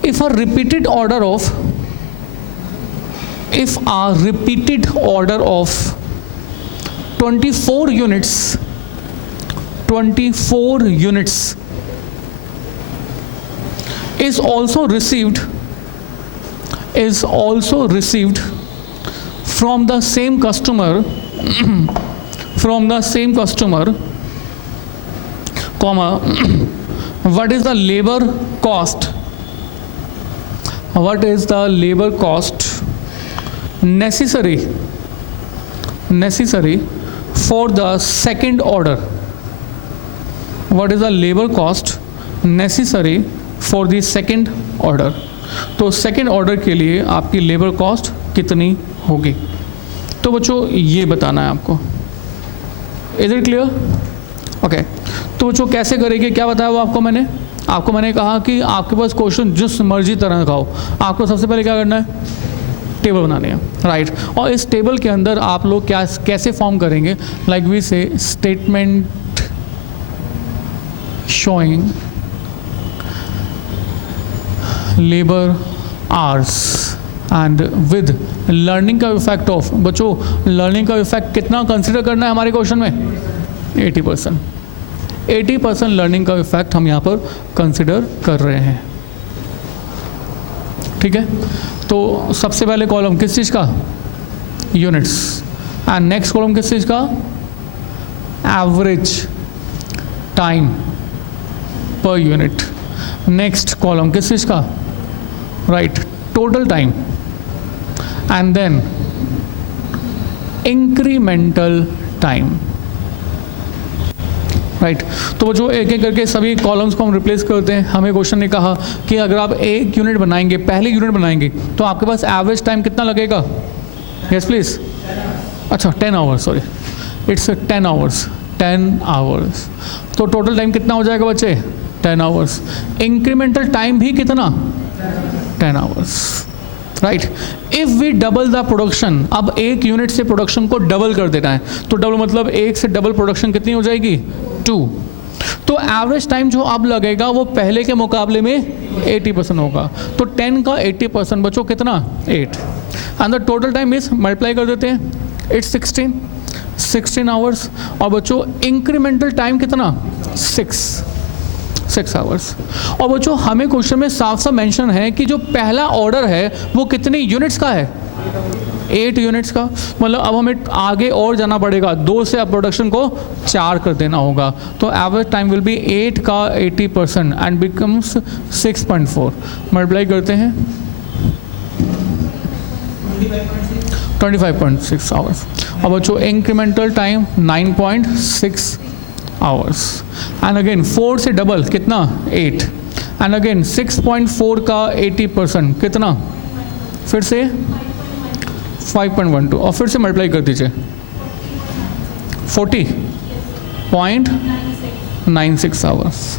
if a repeated order of 24 units is also received from the same customer comma, what is the labor cost necessary for the second order? What is the labor cost necessary for the second order? तो second order के लिए आपकी labour cost कितनी होगी, तो बच्चों ये बताना है आपको। Is it clear? ओके, तो बच्चों कैसे करेंगे, क्या बताया वो आपको मैंने कहा कि आपके पास क्वेश्चन जिस मर्जी तरह का हो, आपको सबसे पहले क्या करना है, टेबल बनानी है, राइट। और इस टेबल के अंदर आप लोग कैसे फॉर्म करेंगे, लाइक वी से statement showing labour hours and with learning का इफेक्ट ऑफ, बच्चों लर्निंग का इफेक्ट कितना कंसिडर करना है हमारे क्वेश्चन में? 80% लर्निंग का इफेक्ट हम यहाँ पर कंसिडर कर रहे हैं। ठीक है, तो सबसे पहले कॉलम किस चीज़ का, यूनिट्स, एंड नेक्स्ट कॉलम किस चीज़ का, average time per unit, next column किस चीज़ का, right, total time, and then incremental time, right. तो जो एक एक करके सभी कॉलम्स को हम रिप्लेस करते हैं। हमें क्वेश्चन ने कहा कि अगर आप एक यूनिट बनाएंगे, पहले यूनिट बनाएंगे, तो आपके पास एवरेज टाइम कितना लगेगा, यस प्लीज, अच्छा 10 hours, sorry it's 10 hours, 10 hours, तो टोटल टाइम कितना हो जाएगा बच्चे, 10 आवर्स। इंक्रीमेंटल टाइम भी कितना, 10 hours, right. If we double the production, अब एक यूनिट से प्रोडक्शन को डबल कर देना है, तो डबल मतलब एक से डबल प्रोडक्शन कितनी हो जाएगी, 2, तो एवरेज टाइम जो अब लगेगा वो पहले के मुकाबले में 80% होगा, तो 10 का 80% बच्चों कितना, 8, and the total time is, multiply कर देते हैं, इट्स 16 आवर्स, और बच्चों इंक्रीमेंटल टाइम कितना, 6 आवर्स। और बच्चों हमें क्वेश्चन में साफ साफ मेंशन है कि जो पहला ऑर्डर है वो कितने यूनिट्स का है, 8 यूनिट्स का, मतलब अब हमें आगे और जाना पड़ेगा, 2 से अब प्रोडक्शन को 4 कर देना होगा, तो एवरेज टाइम विल बी 8 का 80% एंड बिकम्स 6.4, मल्टीप्लाई करते हैं 25.6 आवर्स। अब बच्चों incremental time 9.6 hours, and again 4 से डबल कितना, 8, एंड अगेन 6.4 का 80% कितना, फिर से 5.12, और फिर से मल्टीप्लाई कर दीजिए 40.96 आवर्स,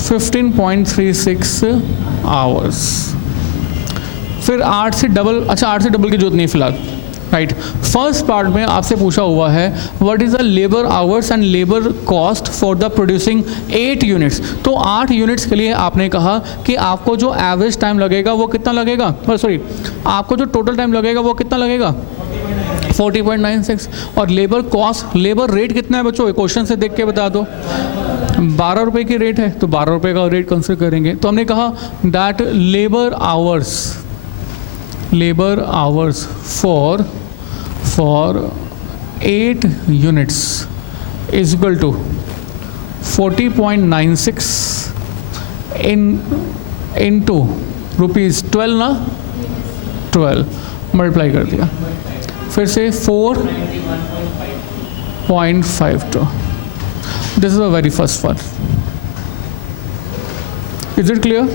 15.36 आवर्स। फिर 8 से डबल, अच्छा 8 से डबल की जरूरत नहीं फिलहाल, राइट। फर्स्ट पार्ट में आपसे पूछा हुआ है what is the labour hours and labour cost for the producing 8 units, तो 8 यूनिट्स के लिए आपने कहा कि आपको जो एवरेज टाइम लगेगा वो कितना लगेगा, सॉरी आपको जो टोटल टाइम लगेगा वो कितना लगेगा, 40.96, और लेबर कॉस्ट, लेबर रेट कितना है बच्चों, क्वेश्चन से देख के बता दो, 12 रुपये की रेट है, तो 12 रुपये का रेट कंसिडर करेंगे। तो हमने कहा that labour hours for 8 units is equal to 40.96 into rupees 12 ना, 12 मल्टीप्लाई कर दिया, फिर से 4.52, this is a very first one, is it clear.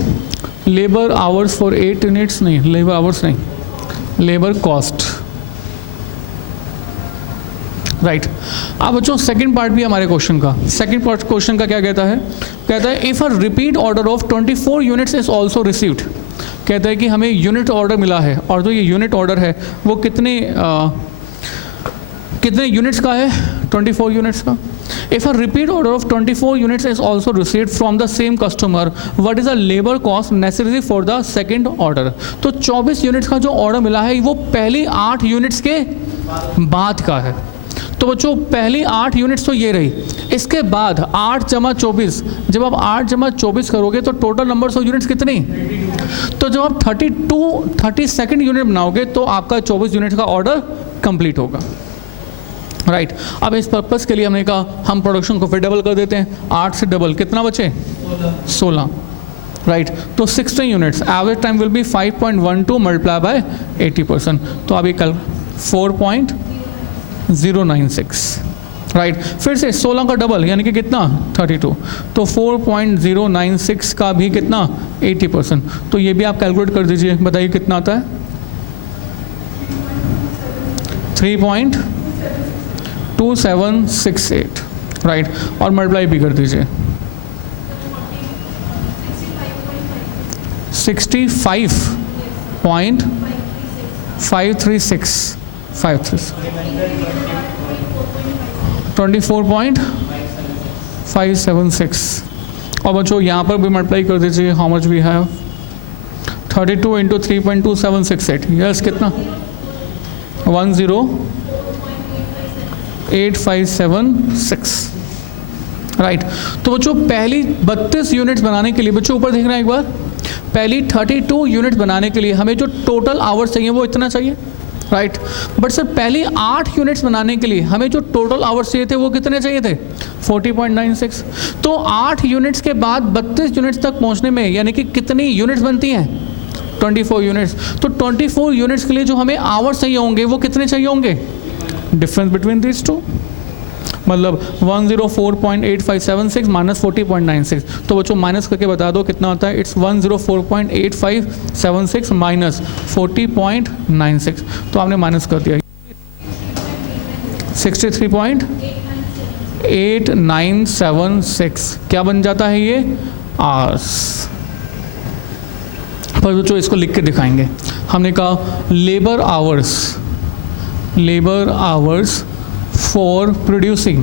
Labour hours for 8 units नहीं, लेबर आवर्स नहीं, लेबर कॉस्ट, राइट। अब बच्चों सेकंड पार्ट भी हमारे क्वेश्चन का, सेकंड पार्ट क्वेश्चन का क्या कहता है, कहता है if a repeat order of 24 units is also received, कहता है कि हमें यूनिट ऑर्डर मिला है, और जो ये यूनिट ऑर्डर है वो कितने यूनिट्स का है, 24 यूनिट्स का। If a repeat order of 24 units is also received from the same customer, what is the labor cost necessary for the second order? तो 24 यूनिट्स का जो ऑर्डर मिला है वो पहली 8 यूनिट्स के बाद का है। तो बच्चों पहली 8 यूनिट्स तो ये रही, इसके बाद 8 जमा 24, जब आप 8 जमा 24 करोगे तो टोटल नंबर ऑफ यूनिट्स कितनी, तो जब आप 32nd यूनिट बनाओगे तो आपका 24 यूनिट का ऑर्डर कंप्लीट होगा, राइट। अब इस पर्पस के लिए हमने कहा हम प्रोडक्शन को फिर डबल कर देते हैं, 8 से डबल कितना बचे, 16, राइट। तो 16 units, average time will B 5.12 multiply by 80%, तो अभी कल 4.096, राइट। फिर से 16 का डबल यानी कि कितना, 32, तो 4.096 का भी कितना, 80%, तो ये भी आप कैलकुलेट कर दीजिए, बताइए कितना आता है, 3.2768, राइट, और मल्टीप्लाई भी कर दीजिए 65.536 24.576, और बच्चों यहाँ पर भी मल्टीप्लाई कर दीजिए, how much we have, 32 into 3.2768, yes कितना, 108,576, राइट। तो बच्चों पहली 32 यूनिट्स बनाने के लिए, बच्चों ऊपर देखना एक बार, पहली 32 यूनिट्स बनाने के लिए हमें जो टोटल आवर्स चाहिए वो इतना चाहिए, राइट। बट सर पहली 8 यूनिट्स बनाने के लिए हमें जो टोटल आवर्स चाहिए थे वो कितने चाहिए थे? 40.96। तो 8 यूनिट्स के बाद 32 यूनिट्स तक पहुंचने में यानी कि कितनी यूनिट्स बनती हैं? 24 यूनिट्स। तो 24 यूनिट्स के लिए जो हमें आवर्स चाहिए होंगे वो कितने चाहिए होंगे? डिफरेंस बिटवीन दिस टू, मतलब 104.8576 माइनस 40.96। तो बच्चों माइनस करके बता दो कितना होता है? It's 104.8576 minus 40.96। तो आपने माइनस कर दिया, 63.8976 क्या बन जाता है ये? आवर्स। पर बच्चों इसको लिख के दिखाएंगे। हमने कहा labour hours for producing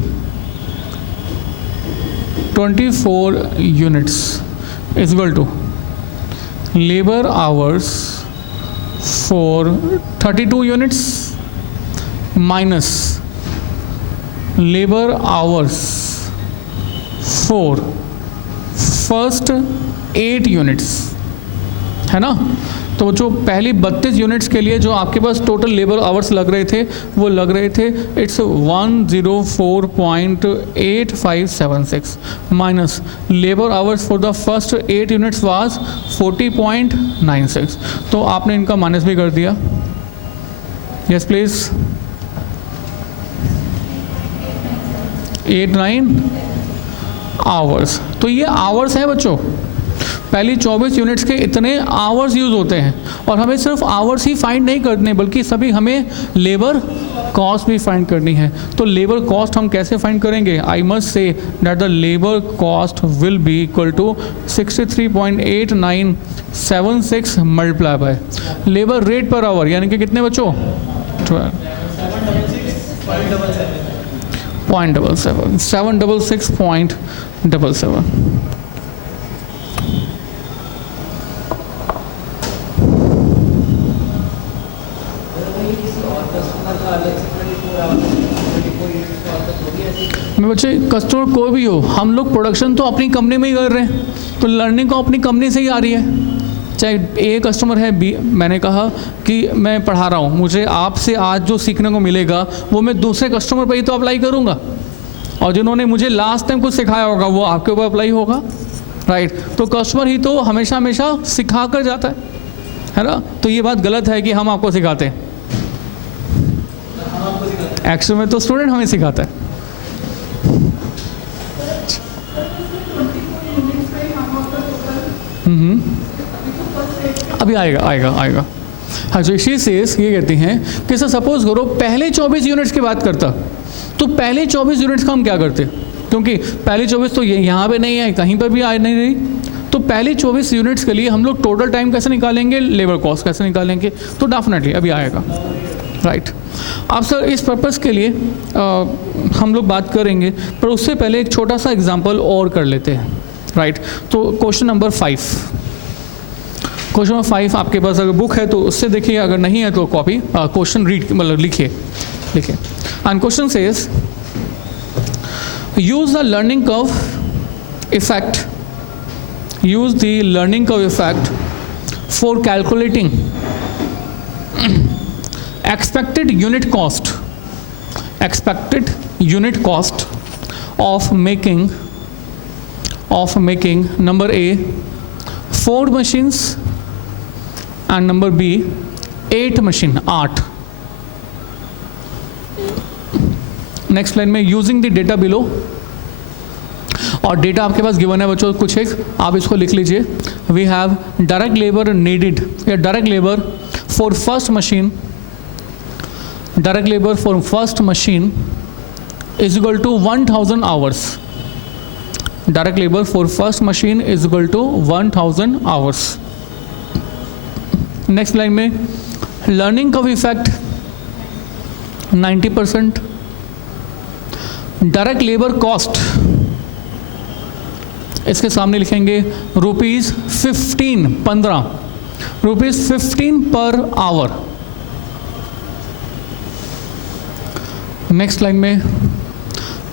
24 units is equal to labor hours for 32 units minus labor hours for first 8 units, है ना। तो जो पहली 32 यूनिट्स के लिए जो आपके पास टोटल लेबर आवर्स लग रहे थे वो लग रहे थे it's 104.8576 minus labour hours for the first 8 units was 40.96। तो आपने इनका माइनस भी कर दिया। Yes please. 89 आवर्स। तो ये आवर्स हैं बच्चों, पहली 24 यूनिट्स के इतने आवर्स यूज़ होते हैं। और हमें सिर्फ आवर्स ही फाइंड नहीं करने बल्कि सभी हमें लेबर कॉस्ट भी फाइंड करनी है। तो लेबर कॉस्ट हम कैसे फाइंड करेंगे? I must say that the labour cost will be equal to 63.8976 multiply by labour rate per hour, यानी कि कितने बच्चों? 766.77। बच्चे कस्टमर कोई भी हो, हम लोग प्रोडक्शन तो अपनी कंपनी में ही कर रहे हैं, तो लर्निंग को अपनी कंपनी से ही आ रही है। चाहे ए कस्टमर है, बी, मैंने कहा कि मैं पढ़ा रहा हूँ, मुझे आपसे आज जो सीखने को मिलेगा वो मैं दूसरे कस्टमर पर ही तो अप्लाई करूँगा, और जिन्होंने मुझे लास्ट टाइम कुछ सिखाया होगा वो आपके ऊपर अप्लाई होगा, राइट। तो कस्टमर ही तो हमेशा हमेशा सिखा कर जाता है ना। तो ये बात गलत है कि हम आपको सिखाते हैं, एक्चुअल में तो स्टूडेंट हमें सिखाता है। अभी आएगा। हाँ जो शी सेस ये कहती हैं कि सर सपोज करो पहले 24 यूनिट्स की बात करता, तो पहले 24 यूनिट्स का हम क्या करते? क्योंकि पहले 24 तो यहाँ पे नहीं है, कहीं पर भी आ नहीं रही, तो पहले 24 यूनिट्स के लिए हम लोग टोटल टाइम कैसे निकालेंगे, लेबर कॉस्ट कैसे निकालेंगे? तो डेफिनेटली अभी आएगा, राइट। अब सर इस पर्पज़ के लिए हम लोग बात करेंगे, पर उससे पहले एक छोटा सा एग्जांपल और कर लेते हैं, राइट। तो क्वेश्चन नंबर 5 आपके पास अगर बुक है तो उससे देखिए, अगर नहीं है तो कॉपी क्वेश्चन रीड मतलब लिखिए। And question says use the learning curve effect for calculating expected unit cost of making number A 4 machines and number B 8 machine 8। Next line में यूजिंग द डेटा बिलो, और data आपके पास given है बच्चों कुछ एक, आप इसको लिख लीजिए। We have direct labour needed या direct labour for first machine is equal to 1000 hours। direct labor for first machine is equal to 1000 hours। next line में learning curve effect 90%। direct labor cost इसके सामने लिखेंगे ₹15 per hour. Next line में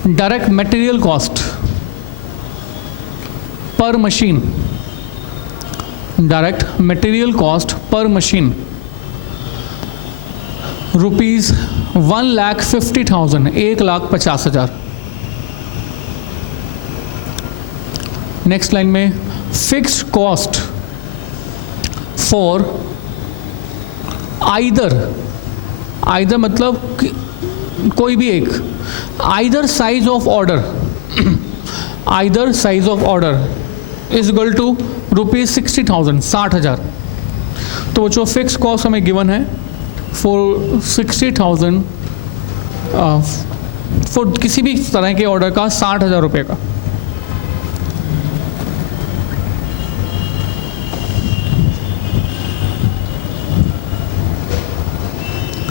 direct material cost per machine, direct material cost per machine rupees 1,50,000, 1,50,000। Next line में fixed cost for either मतलब कोई भी एक, either size of order is equal to rupees 60,000, 60,000। तो जो फिक्स कॉस्ट हमें given है फॉर 60,000 फॉर किसी भी तरह के ऑर्डर का 60,000 रुपये का।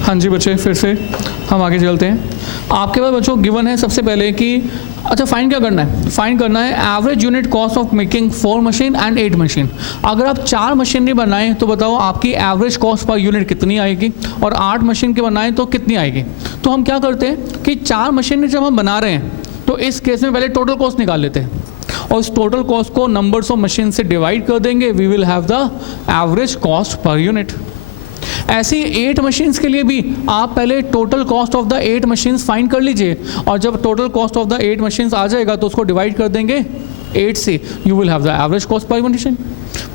हाँ जी बच्चे, फिर से हम आगे चलते हैं। आपके पास बच्चों गिवन है सबसे पहले कि अच्छा फाइंड क्या करना है, फाइंड करना है average unit cost of making 4 machine and 8 machine. अगर आप 4 मशीनरी बनाएं तो बताओ आपकी एवरेज कॉस्ट पर यूनिट कितनी आएगी, और 8 मशीन के बनाएं तो कितनी आएगी। तो हम क्या करते हैं कि 4 मशीनरी जब हम बना रहे हैं तो इस केस में पहले टोटल कॉस्ट निकाल लेते हैं और उस टोटल कॉस्ट को नंबर्स ऑफ मशीन से डिवाइड कर देंगे, we will have the average cost per unit. ऐसे ही 8 मशीन्स के लिए भी आप पहले total cost of the 8 machines find कर लीजिए, और जब total cost of the 8 machines आ जाएगा तो उसको डिवाइड कर देंगे 8 से, you will have the average cost per machine.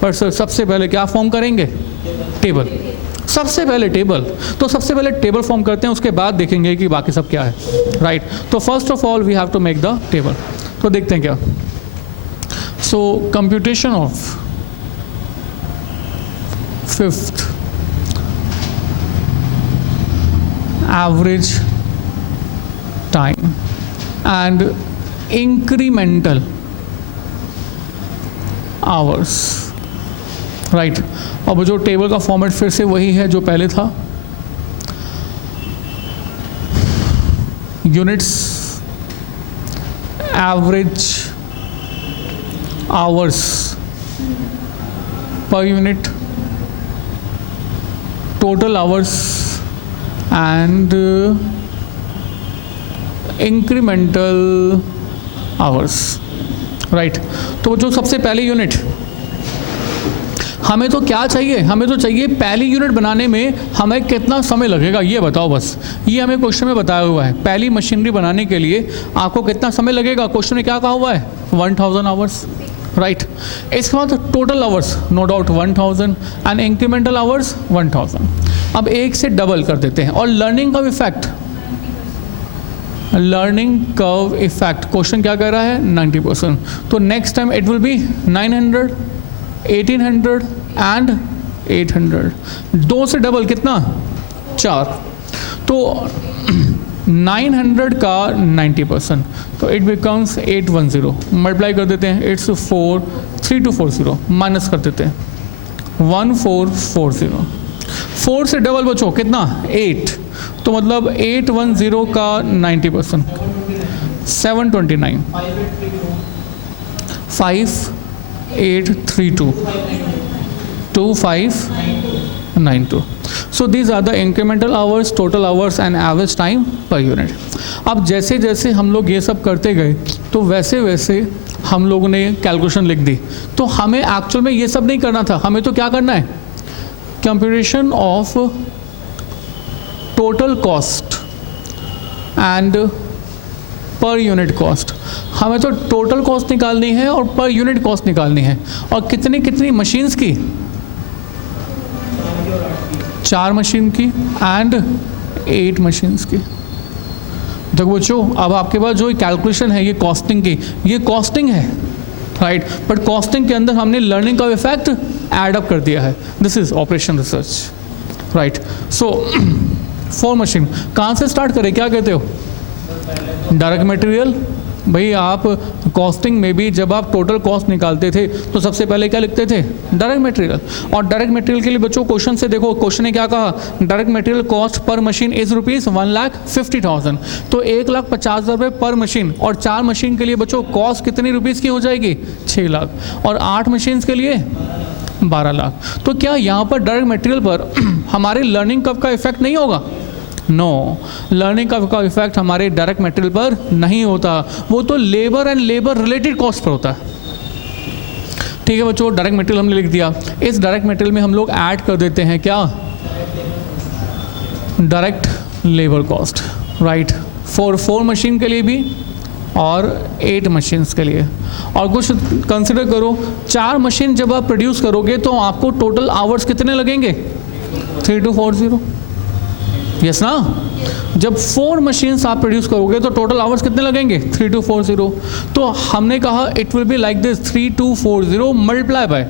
पर सर सबसे पहले क्या फॉर्म करेंगे, टेबल। सबसे पहले टेबल, तो सबसे पहले टेबल फॉर्म करते हैं, उसके बाद देखेंगे कि बाकी सब क्या है, राइट। तो first of all we have to make the table. तो देखते हैं क्या। So computation of 5th average time and incremental hours, right. अब जो टेबल का फॉर्मेट फिर से वही है जो पहले था, units, average hours per unit, total hours and incremental hours, right. तो जो सबसे पहली यूनिट हमें तो क्या चाहिए, हमें तो चाहिए पहली यूनिट बनाने में हमें कितना समय लगेगा ये बताओ बस। ये हमें क्वेश्चन में बताया हुआ है, पहली मशीनरी बनाने के लिए आपको कितना समय लगेगा, क्वेश्चन में क्या कहा हुआ है 1000 आवर्स, राइट। इसके बाद total hours no doubt 1000 and incremental hours 1000। अब एक से डबल कर देते हैं। और learning curve effect, learning curve effect question क्या कह रहा है 90%। तो next time it will be 900, 1800 and 800। 2 से डबल कितना 4, तो 900 का 90%, तो इट बिकम्स 810। मल्टीप्लाई कर देते हैं, 8 से 4, 3240 माइनस कर देते हैं 1440। 4 से डबल बचो कितना 8, तो मतलब 810 का 90% 729, 5832, 2592। So these are the incremental hours, total hours and average time per unit. अब जैसे जैसे हम लोग ये सब करते गए तो वैसे वैसे हम लोगों ने कैलकुलेशन लिख दी। तो हमें एक्चुअल में ये सब नहीं करना था, हमें तो क्या करना है, computation of total cost and per unit cost. हमें तो टोटल कॉस्ट निकालनी है और पर यूनिट कॉस्ट निकालनी है। और कितनी कितनी मशीन्स की, 4 मशीन की एंड 8 मशीन्स की। देखो बच्चों, अब आपके पास जो कैलकुलेशन है ये कॉस्टिंग की, ये कॉस्टिंग है, राइट। बट कॉस्टिंग के अंदर हमने लर्निंग का इफेक्ट ऐड अप कर दिया है। This is operation research, right. So 4 machine कहाँ से स्टार्ट करें, क्या कहते हो, डायरेक्ट मटेरियल। भाई आप कॉस्टिंग में भी जब आप टोटल कॉस्ट निकालते थे तो सबसे पहले क्या लिखते थे, डायरेक्ट मटेरियल। और डायरेक्ट मटेरियल के लिए बच्चों क्वेश्चन से देखो, क्वेश्चन ने क्या कहा, direct material cost per machine is rupees 1,50,000। तो 1,50,000 रुपये पर मशीन। और 4 मशीन के लिए बच्चों कॉस्ट कितनी रुपीज़ की हो जाएगी, 6 लाख। और 8 मशीन के लिए 12 लाख। तो क्या यहाँ पर डायरेक्ट मटेरियल पर हमारे लर्निंग कर्व का इफेक्ट नहीं होगा, नो। लर्निंग कर्व का इफेक्ट हमारे डायरेक्ट मटेरियल पर नहीं होता, वो तो labour and labour related cost per होता है। ठीक है बच्चों, डायरेक्ट मटेरियल हमने लिख दिया। इस डायरेक्ट मटेरियल में हम लोग ऐड कर देते हैं क्या, direct labour cost, right, for 4 machine के लिए भी और 8 मशीन्स के लिए। और कुछ कंसिडर करो, 4 मशीन जब आप प्रोड्यूस करोगे तो आपको टोटल आवर्स कितने लगेंगे, 3240, यस ना। जब 4 मशीन्स आप प्रोड्यूस करोगे तो टोटल आवर्स कितने लगेंगे, 3240। तो हमने कहा it will be like this, 3240 multiply by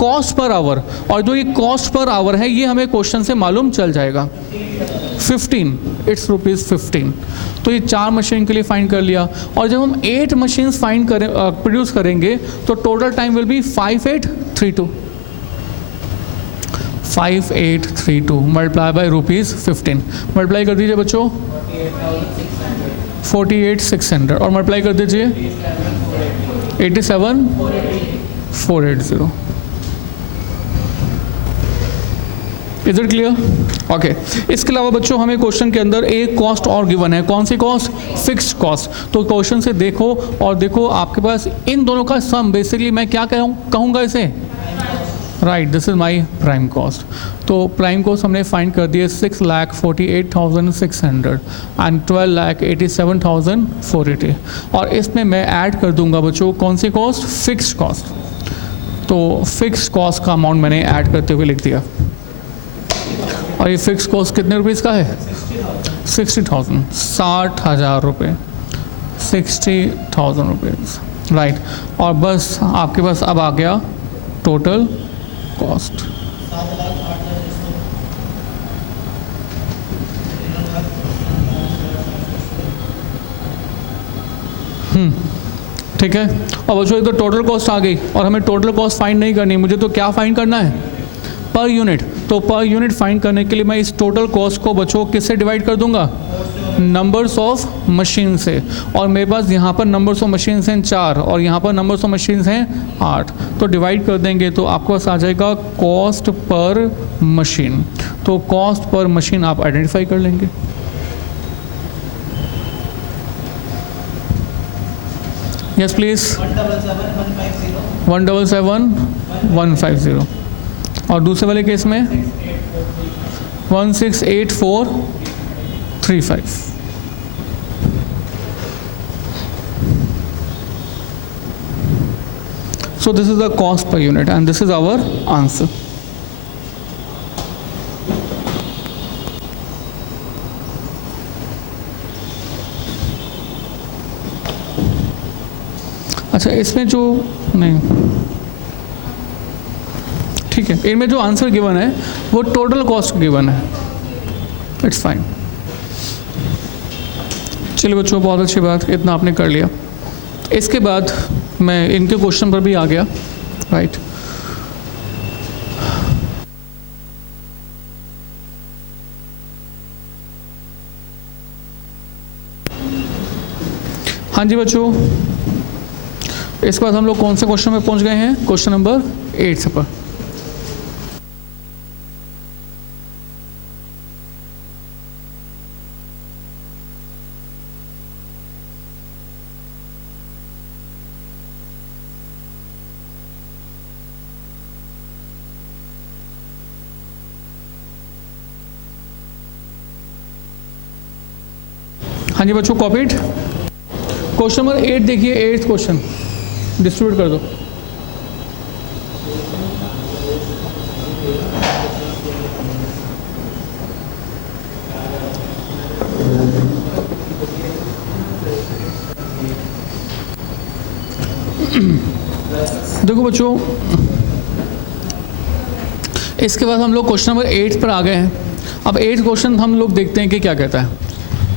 cost per hour, और जो ये कॉस्ट पर आवर है ये हमें क्वेश्चन से मालूम चल जाएगा, 15, इट्स ₹15। तो ये 4 मशीन के लिए फाइंड कर लिया। और जब हम 8 मशीन फाइंड करें प्रोड्यूस करेंगे तो total time will B 5832, 5832 multiply by ₹15। Multiply कर दीजिए बच्चों, 48,600 और मल्टीप्लाई कर दीजिए 87,480। Is it clear? ओके। इसके अलावा बच्चों हमें क्वेश्चन के अंदर एक कॉस्ट और गिवन है, कौन सी कॉस्ट, फिक्स्ड कॉस्ट। तो क्वेश्चन से देखो और देखो आपके पास इन दोनों का सम, बेसिकली मैं क्या कहूँगा इसे, right, this is my prime cost. तो प्राइम कॉस्ट हमने फाइंड कर दिए 6,48,600 एंड 12,87,480। और इसमें मैं ऐड कर दूंगा बच्चों कौन सी कॉस्ट, फिक्स्ड कॉस्ट। तो फिक्स्ड कॉस्ट का अमाउंट मैंने ऐड करते हुए लिख दिया। और ये फिक्स कॉस्ट कितने रुपीज़ का है, 60,000, 60,000 रुपये, 60,000 रुपीज़, राइट। और बस आपके पास अब आ गया टोटल कॉस्ट। ठीक है। और बच्चों इधर टोटल कॉस्ट आ गई और हमें टोटल कॉस्ट फाइंड नहीं करनी, मुझे तो क्या फाइंड करना है, पर यूनिट। तो पर यूनिट फाइंड करने के लिए मैं इस टोटल कॉस्ट को बच्चों किससे डिवाइड कर दूंगा, नंबर्स ऑफ मशीन से। और मेरे पास यहाँ पर नंबर्स ऑफ मशीन हैं 4 और यहाँ पर नंबर्स ऑफ मशीन हैं 8। तो डिवाइड कर देंगे तो आपको पास आ जाएगा कॉस्ट पर मशीन। तो कॉस्ट पर मशीन आप आइडेंटिफाई कर लेंगे। Yes please, 177,150। और दूसरे वाले केस में 168435। So this is the cost per unit and this is our answer. अच्छा, इसमें जो नहीं, ठीक है, इनमें जो आंसर गिवन है वो टोटल कॉस्ट गिवन है, इट्स फाइन। चलिए बच्चों, बहुत अच्छी बात, इतना आपने कर लिया। इसके बाद मैं इनके क्वेश्चन पर भी आ गया, राइट। हाँ जी बच्चों, इसके बाद हम लोग कौन से क्वेश्चन में पहुंच गए हैं, क्वेश्चन नंबर 8 पर। हाँ जी बच्चों, कॉपीड क्वेश्चन नंबर 8 देखिए, 8th क्वेश्चन डिस्ट्रीब्यूट कर दो। देखो बच्चों, इसके बाद हम लोग क्वेश्चन नंबर 8 पर आ गए हैं। अब 8th क्वेश्चन हम लोग देखते हैं कि क्या कहता है।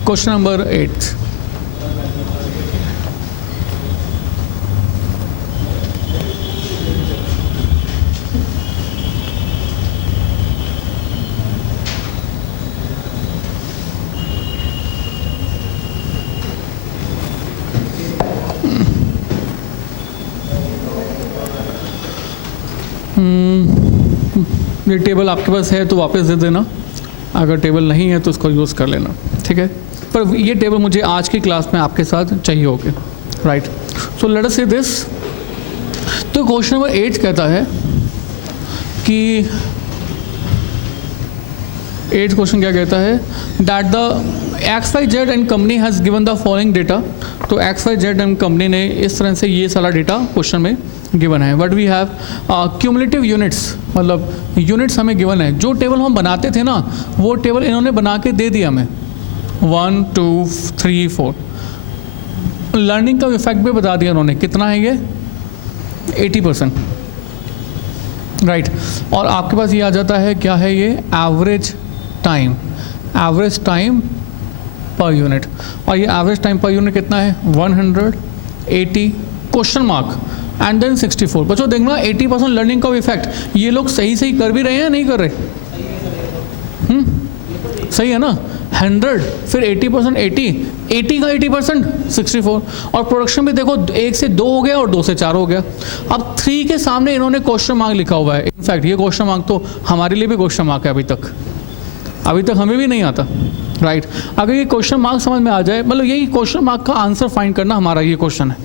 क्वेश्चन नंबर 8, ये टेबल आपके पास है तो वापस दे देना, अगर टेबल नहीं है तो उसको यूज़ कर लेना, ठीक है। पर ये टेबल मुझे आज की क्लास में आपके साथ चाहिए होगी, right. So let us see this. तो क्वेश्चन नंबर 8 कहता है कि 8 क्वेश्चन क्या कहता है, that the XYZ and company has given the following data. तो XYZ एंड कंपनी ने इस तरह से ये सारा डेटा क्वेश्चन में गिवन है। But we have cumulative units, मतलब यूनिट्स हमें गिवन है। जो टेबल हम बनाते थे ना, वो टेबल इन्होंने बना के दे दिया हमें, 1 2 3 4। लर्निंग का इफेक्ट भी बता दिया उन्होंने, कितना है ये 80%, राइट। और आपके पास ये आ जाता है, क्या है ये, एवरेज टाइम पर यूनिट। और ये एवरेज टाइम पर यूनिट कितना है, 180 क्वेश्चन मार्क एंड देन 64। बच्चों देखना 80% लर्निंग का इफेक्ट, ये लोग सही कर भी रहे हैं या नहीं कर रहे? सही है ना, 100 फिर 80%, 80 का 80% 64। और प्रोडक्शन भी देखो 1 से 2 हो गया और 2 से 4 हो गया। अब 3 के सामने इन्होंने क्वेश्चन मार्क लिखा हुआ है। इनफैक्ट ये क्वेश्चन मार्क तो हमारे लिए भी क्वेश्चन मार्क है, अभी तक हमें भी नहीं आता, राइट। अगर ये क्वेश्चन मार्क समझ में आ जाए, मतलब यही क्वेश्चन मार्क का आंसर फाइंड करना हमारा ये क्वेश्चन है,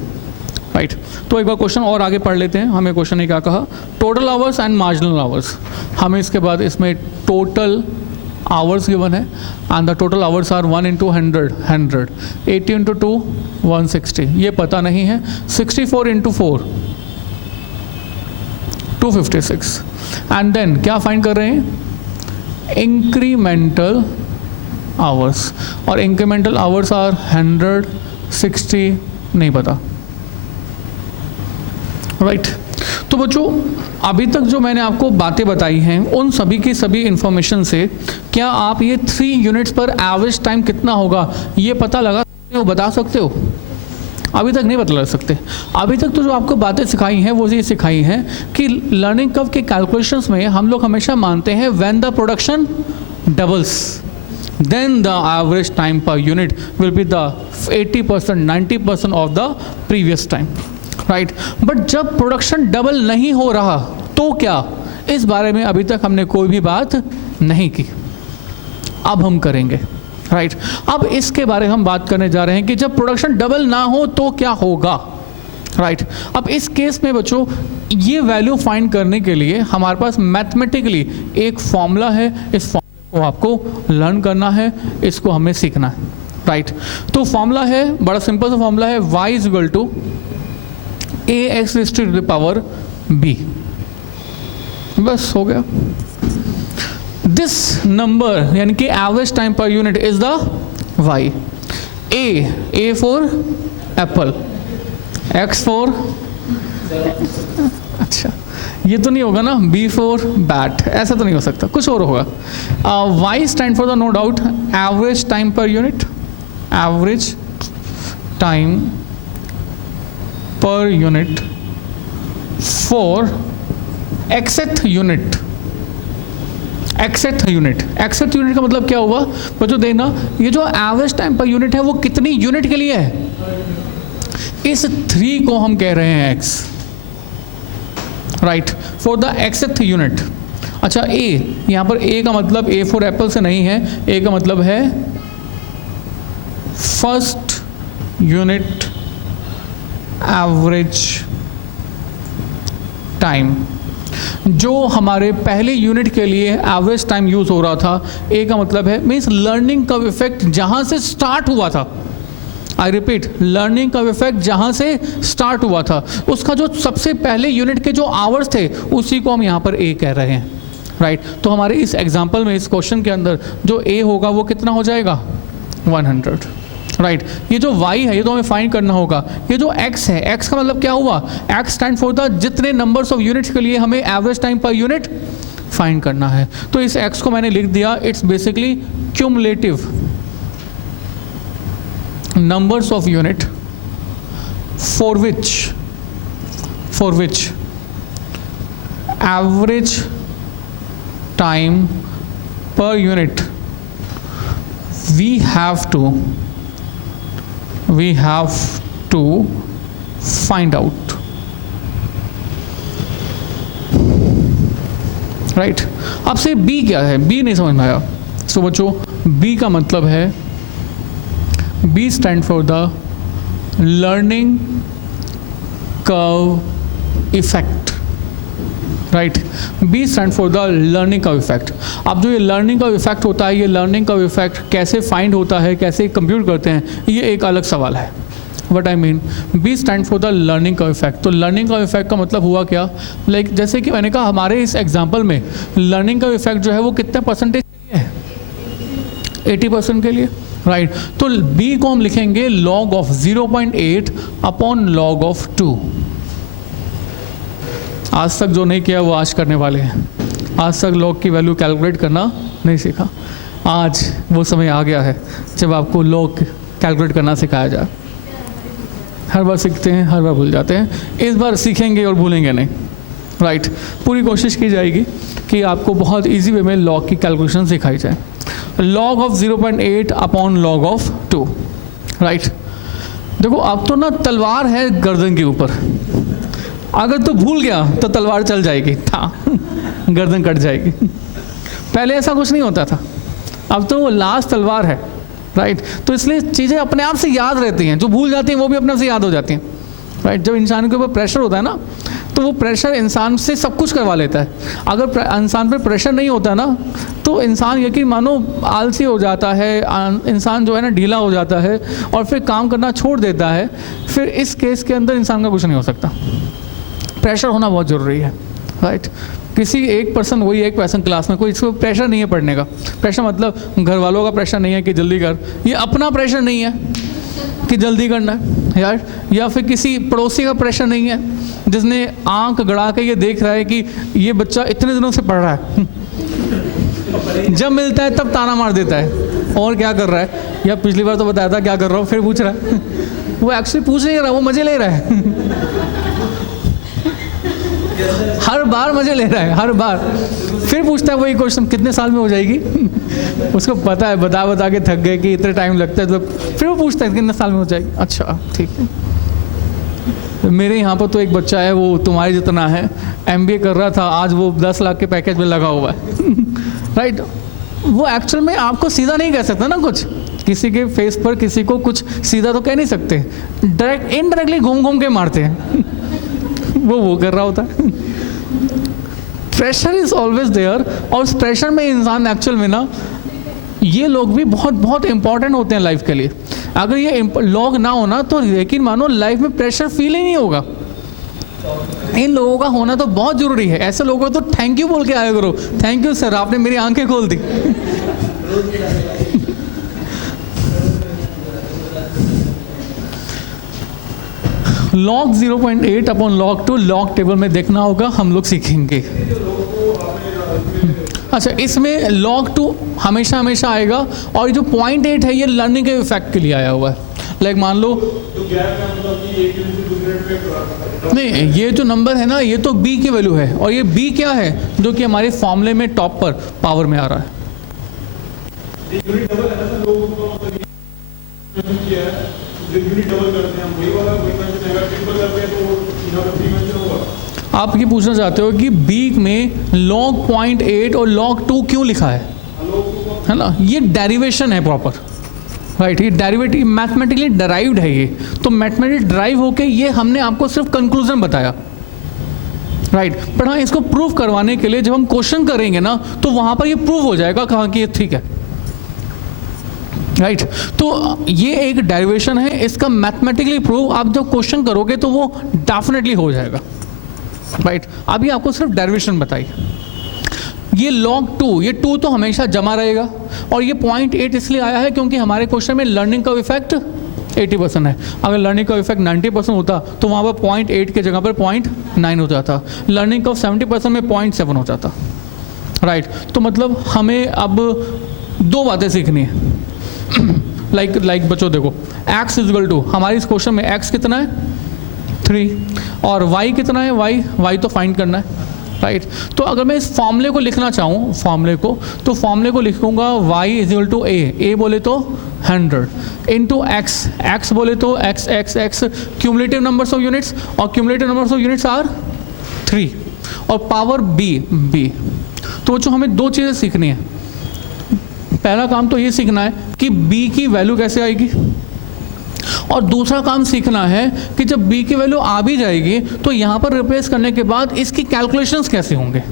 राइट। तो एक बार क्वेश्चन और आगे पढ़ लेते हैं। हमें क्वेश्चन ने क्या कहा, total hours and marginal hours. हमें इसके बाद इसमें टोटल आवर्स गिवन है and the total hours are 1 × 100, 80 × 2 160, ये पता नहीं है। 64 × 4 256 एंड देन क्या फाइंड कर रहे हैं, इंक्रीमेंटल आवर्स। और इंक्रीमेंटल आवर्स आर 100 60 नहीं पता, राइट। तो बच्चों अभी तक जो मैंने आपको बातें बताई हैं, उन सभी की सभी इंफॉर्मेशन से क्या आप ये 3 यूनिट्स पर एवरेज टाइम कितना होगा ये पता लगा सकते हो, बता सकते हो? अभी तक नहीं बता सकते। अभी तक तो जो आपको बातें सिखाई हैं वो ये सिखाई हैं कि लर्निंग कर्व के कैलकुलेशंस में हम लोग हमेशा मानते हैं when the production doubles then the average time per unit will be the 80% 90% of the previous time, right। but जब प्रोडक्शन डबल नहीं हो रहा तो क्या, इस बारे में अभी तक हमने कोई भी बात नहीं की, अब हम करेंगे, राइट। अब इसके बारे में हम बात करने जा रहे हैं कि जब प्रोडक्शन डबल ना हो तो क्या होगा, राइट। अब इस केस में बच्चों ये वैल्यू फाइंड करने के लिए हमारे पास मैथमेटिकली एक फॉर्मूला है, इस को आपको लर्न करना है, इसको हमें सीखना है, राइट। तो फॉर्मूला है, बड़ा सिंपल सा फॉर्मूला है, y = ax⁻b। बस हो गया। दिस नंबर यानी कि average time per unit is the y। a for Apple, x for, अच्छा ये तो नहीं होगा ना, B फॉर बैट, ऐसा तो नहीं हो सकता, कुछ और होगा। Y stand for the, no doubt, average time per unit, average time per unit for xth unit. xth unit का मतलब क्या हुआ बच्चों, देखना ये जो एवरेज टाइम पर यूनिट है वो कितनी यूनिट के लिए है, इस 3 को हम कह रहे हैं x, right, for the xth unit. अच्छा a, यहाँ पर a का मतलब a फॉर एप्पल से नहीं है, a का मतलब है फर्स्ट यूनिट एवरेज टाइम। जो हमारे पहले यूनिट के लिए एवरेज टाइम यूज हो रहा था, a का मतलब है मीन्स लर्निंग का इफेक्ट जहाँ से स्टार्ट हुआ था। आई रिपीट, लर्निंग का इफेक्ट जहाँ से स्टार्ट हुआ था, उसका जो सबसे पहले यूनिट के जो आवर्स थे उसी को हम यहाँ पर ए कह रहे हैं, राइट। तो हमारे इस एग्जांपल में, इस क्वेश्चन के अंदर जो ए होगा वो कितना हो जाएगा, 100, राइट। ये जो y है ये तो हमें फाइंड करना होगा। ये जो x है, x का मतलब क्या हुआ, x स्टैंड फॉर द जितने नंबर्स ऑफ यूनिट्स के लिए हमें average time per unit find करना है। तो इस x को मैंने लिख दिया, it's basically cumulative numbers of unit for which average time per unit we have to find out, right। अब से b क्या है, b नहीं समझ में आया। तो बच्चों b का मतलब है, B stand for the learning curve effect, right. B stand for the learning curve effect. अब जो ये लर्निंग कर्व इफेक्ट होता है, ये लर्निंग कर्व इफेक्ट कैसे फाइंड होता है, कैसे कंप्यूट करते हैं, ये एक अलग सवाल है। What I mean, B stand for the learning curve effect. तो लर्निंग कर्व इफेक्ट का मतलब हुआ क्या, लाइक जैसे कि मैंने कहा हमारे इस एग्जाम्पल में लर्निंग कर्व इफेक्ट जो है वो कितने परसेंटेज के लिए है, 80% के लिए, राइट। तो बी को हम लिखेंगे log of 0.8 upon log of 2। आज तक जो नहीं किया वो आज करने वाले हैं। आज तक log की वैल्यू कैलकुलेट करना नहीं सीखा, आज वो समय आ गया है जब आपको log कैलकुलेट करना सिखाया जाए। हर बार सीखते हैं, हर बार भूल जाते हैं, इस बार सीखेंगे और भूलेंगे नहीं, राइट। पूरी कोशिश की जाएगी कि आपको बहुत इजी वे में log की कैलकुलेशन सिखाई जाए। log of 0.8 upon log of 2, right. देखो अब तो ना तलवार है गर्दन के ऊपर, अगर तो भूल गया तो तलवार चल जाएगी, था गर्दन कट जाएगी। पहले ऐसा कुछ नहीं होता था, अब तो वो लास्ट तलवार है, राइट। तो इसलिए चीज़ें अपने आप से याद रहती हैं, जो भूल जाती हैं वो भी अपने आप से याद हो जाती हैं, राइट। जब इंसान के ऊपर प्रेशर होता है ना, तो वो प्रेशर इंसान से सब कुछ करवा लेता है। अगर इंसान पे प्रेशर नहीं होता ना, तो इंसान यकीन मानो आलसी हो जाता है, इंसान जो है ना ढीला हो जाता है और फिर काम करना छोड़ देता है। फिर इस केस के अंदर इंसान का कुछ नहीं हो सकता। प्रेशर होना बहुत ज़रूरी है, राइट। किसी एक पर्सन, वही एक पर्सन क्लास में, कोई इसको प्रेशर नहीं है पढ़ने का। प्रेशर मतलब घर वालों का प्रेशर नहीं है कि जल्दी कर, ये अपना प्रेशर नहीं है कि जल्दी करना है यार, या फिर किसी पड़ोसी का प्रेशर नहीं है जिसने आंख गड़ा के ये देख रहा है कि ये बच्चा इतने दिनों से पढ़ रहा है, जब मिलता है तब ताना मार देता है और क्या कर रहा है, या पिछली बार तो बताया था क्या कर रहा हूँ, फिर पूछ रहा है। वो एक्चुअली पूछ नहीं रहा, वो मजे ले रहा है। हर बार मजे ले रहा है, हर बार। फिर पूछता है वही क्वेश्चन, कितने साल में हो जाएगी। उसको पता है, बता बता के थक गए कि इतना टाइम लगता है, तो फिर वो पूछता है कितने साल में हो जाएगी। अच्छा ठीक है। मेरे यहाँ पर तो एक बच्चा है, वो तुम्हारे जितना है, MBA कर रहा था, आज वो 10 लाख के पैकेज में लगा हुआ है। राइट। वो एक्चुअल में आपको सीधा नहीं कह सकता ना, कुछ किसी के फेस पर किसी को कुछ सीधा तो कह नहीं सकते, डायरेक्ट इनडायरेक्टली घूम घूम के मारते हैं। वो कर रहा होता है। प्रेशर इज ऑलवेज देयर, और उस प्रेशर में इंसान एक्चुअल में ना, ये लोग भी बहुत बहुत इंपॉर्टेंट होते हैं लाइफ के लिए। अगर ये लोग ना होना तो यकीन मानो लाइफ में प्रेशर फील ही नहीं होगा। इन लोगों का होना तो बहुत जरूरी है। ऐसे लोगों को तो थैंक यू बोल के आया करो, थैंक यू सर, आपने मेरी आंखें खोल दी। log 0.8 upon log 2 log table में देखना होगा, हम लोग सीखेंगे। अच्छा, इसमें log 2 हमेशा हमेशा आएगा, और ये जो 0.8 है ये लर्निंग के इफेक्ट के लिए आया हुआ है। लाइक मान लो नहीं, ये जो नंबर है ना, ये तो b की वैल्यू है, और ये b क्या है जो कि हमारे फॉर्मूले में टॉप पर पावर में आ रहा है। आप ये पूछना चाहते हो कि b में log 0.8 और log 2 क्यों लिखा है ना? ये डेरिवेशन है प्रॉपर, राइट। ये डेरिवेटिव मैथमेटिकली डराइव्ड है ये, तो मैथमेटिकली डराइव होके ये हमने आपको सिर्फ कंक्लूजन बताया, राइट। पर हाँ, इसको प्रूव करवाने के लिए जब हम क्वेश्चन करेंगे ना, तो वहाँ पर ये प्रूव हो जाएगा कहाँ कि ये ठीक है, राइट। तो ये एक डेरिवेशन है, इसका मैथमेटिकली प्रूव आप जब क्वेश्चन करोगे तो वो डेफिनेटली हो जाएगा, राइट। अभी आपको सिर्फ डेरिवेशन बताई। ये log 2, ये 2 तो हमेशा जमा रहेगा, और ये 0.8 इसलिए आया है क्योंकि हमारे क्वेश्चन में लर्निंग का इफेक्ट 80% है। अगर लर्निंग का इफेक्ट 90% होता तो वहाँ पर 0.8 के जगह पर 0.9 हो जाता, लर्निंग का 70% में 0.7 हो जाता, राइट। तो मतलब हमें अब दो बातें सीखनी है। लाइक बच्चों देखो, x = हमारे इस क्वेश्चन में x कितना है 3, और y कितना है y तो फाइंड करना है, राइट। तो अगर मैं इस फॉर्मूले को लिखना चाहूँ, तो फॉर्मूले को लिखूंगा y = a बोले तो 100 इंटू x बोले तो x cumulative numbers of units, और cumulative numbers of units are 3, और पावर b। तो जो हमें दो चीज़ें सीखनी है। पहला काम तो ये सीखना है कि b की वैल्यू कैसे आएगी, और दूसरा काम सीखना है कि जब b की वैल्यू आ भी जाएगी तो यहाँ पर रिप्लेस करने के बाद इसकी कैलकुलेशंस कैसे होंगे।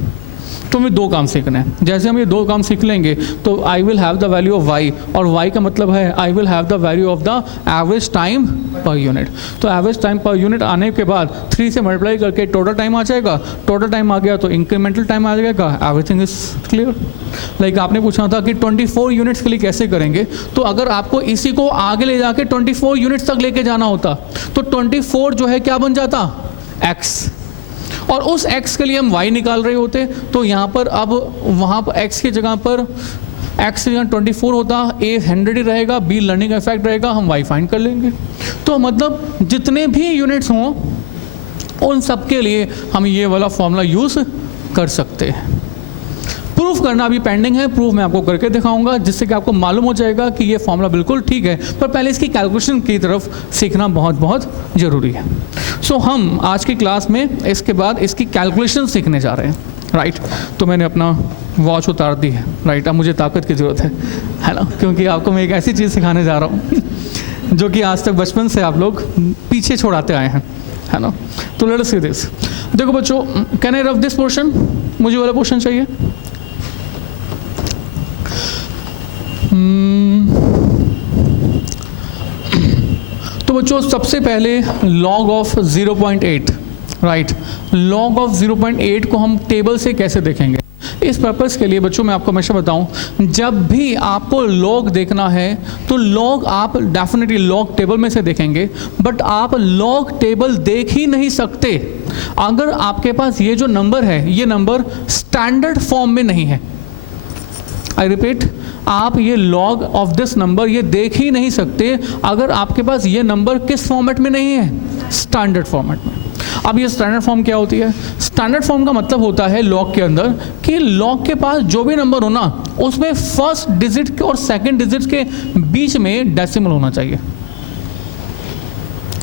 तो हमें दो काम सीखना है। जैसे हम ये दो काम सीख लेंगे तो I will have the value of y, और y का मतलब है I will have the value of the average time per unit. तो एवरेज टाइम पर यूनिट आने के बाद 3 से मल्टीप्लाई करके टोटल टाइम आ जाएगा, टोटल टाइम आ गया तो इंक्रीमेंटल टाइम आ जाएगा, एवरीथिंग इज क्लियर। लाइक आपने पूछा था कि 24 यूनिट्स के लिए कैसे करेंगे, तो अगर आपको इसी को आगे ले जाके 24 यूनिट्स तक लेके जाना होता तो 24 जो है क्या बन जाता, x, और उस x के लिए हम y निकाल रहे होते, तो यहाँ पर अब वहाँ पर x की जगह पर x की जगह 24 होता, a 100 ही रहेगा, b लर्निंग इफेक्ट रहेगा, हम y फाइंड कर लेंगे। तो मतलब जितने भी यूनिट्स हों उन सब के लिए हम ये वाला फॉर्मूला यूज़ कर सकते हैं। प्रूफ करना अभी पेंडिंग है, प्रूफ मैं आपको करके दिखाऊंगा जिससे कि आपको मालूम हो जाएगा कि ये फॉर्मूला बिल्कुल ठीक है, पर पहले इसकी कैलकुलेशन की तरफ सीखना बहुत बहुत ज़रूरी है। सो हम आज की क्लास में इसके बाद इसकी कैलकुलेशन सीखने जा रहे हैं, राइट। तो मैंने अपना वॉच उतार दी है, राइट। अब मुझे ताकत की ज़रूरत है ना, क्योंकि आपको मैं एक ऐसी चीज़ सिखाने जा रहा हूँ जो कि आज तक बचपन से आप लोग पीछे छोड़ाते आए हैं, है ना। तो लेट अस सी दिस। देखो बच्चों, can I rough this portion, मुझे वाला पोर्शन चाहिए। तो बच्चों सबसे पहले log of 0.8, right. log of 0.8 को हम टेबल से कैसे देखेंगे, इस पर्पस के लिए बच्चों मैं आपको हमेशा बताऊं, जब भी आपको log देखना है तो log आप डेफिनेटली log टेबल में से देखेंगे, बट आप log टेबल देख ही नहीं सकते अगर आपके पास ये जो नंबर है ये नंबर स्टैंडर्ड फॉर्म में नहीं है। आई रिपीट, आप ये log ऑफ दिस नंबर ये देख ही नहीं सकते अगर आपके पास ये नंबर किस फॉर्मेट में नहीं है, स्टैंडर्ड फॉर्मेट में। अब ये स्टैंडर्ड फॉर्म क्या होती है, स्टैंडर्ड फॉर्म का मतलब होता है log के अंदर कि log के पास जो भी नंबर हो ना उसमें फर्स्ट डिजिट के और सेकंड डिजिट के बीच में डेसिमल होना चाहिए।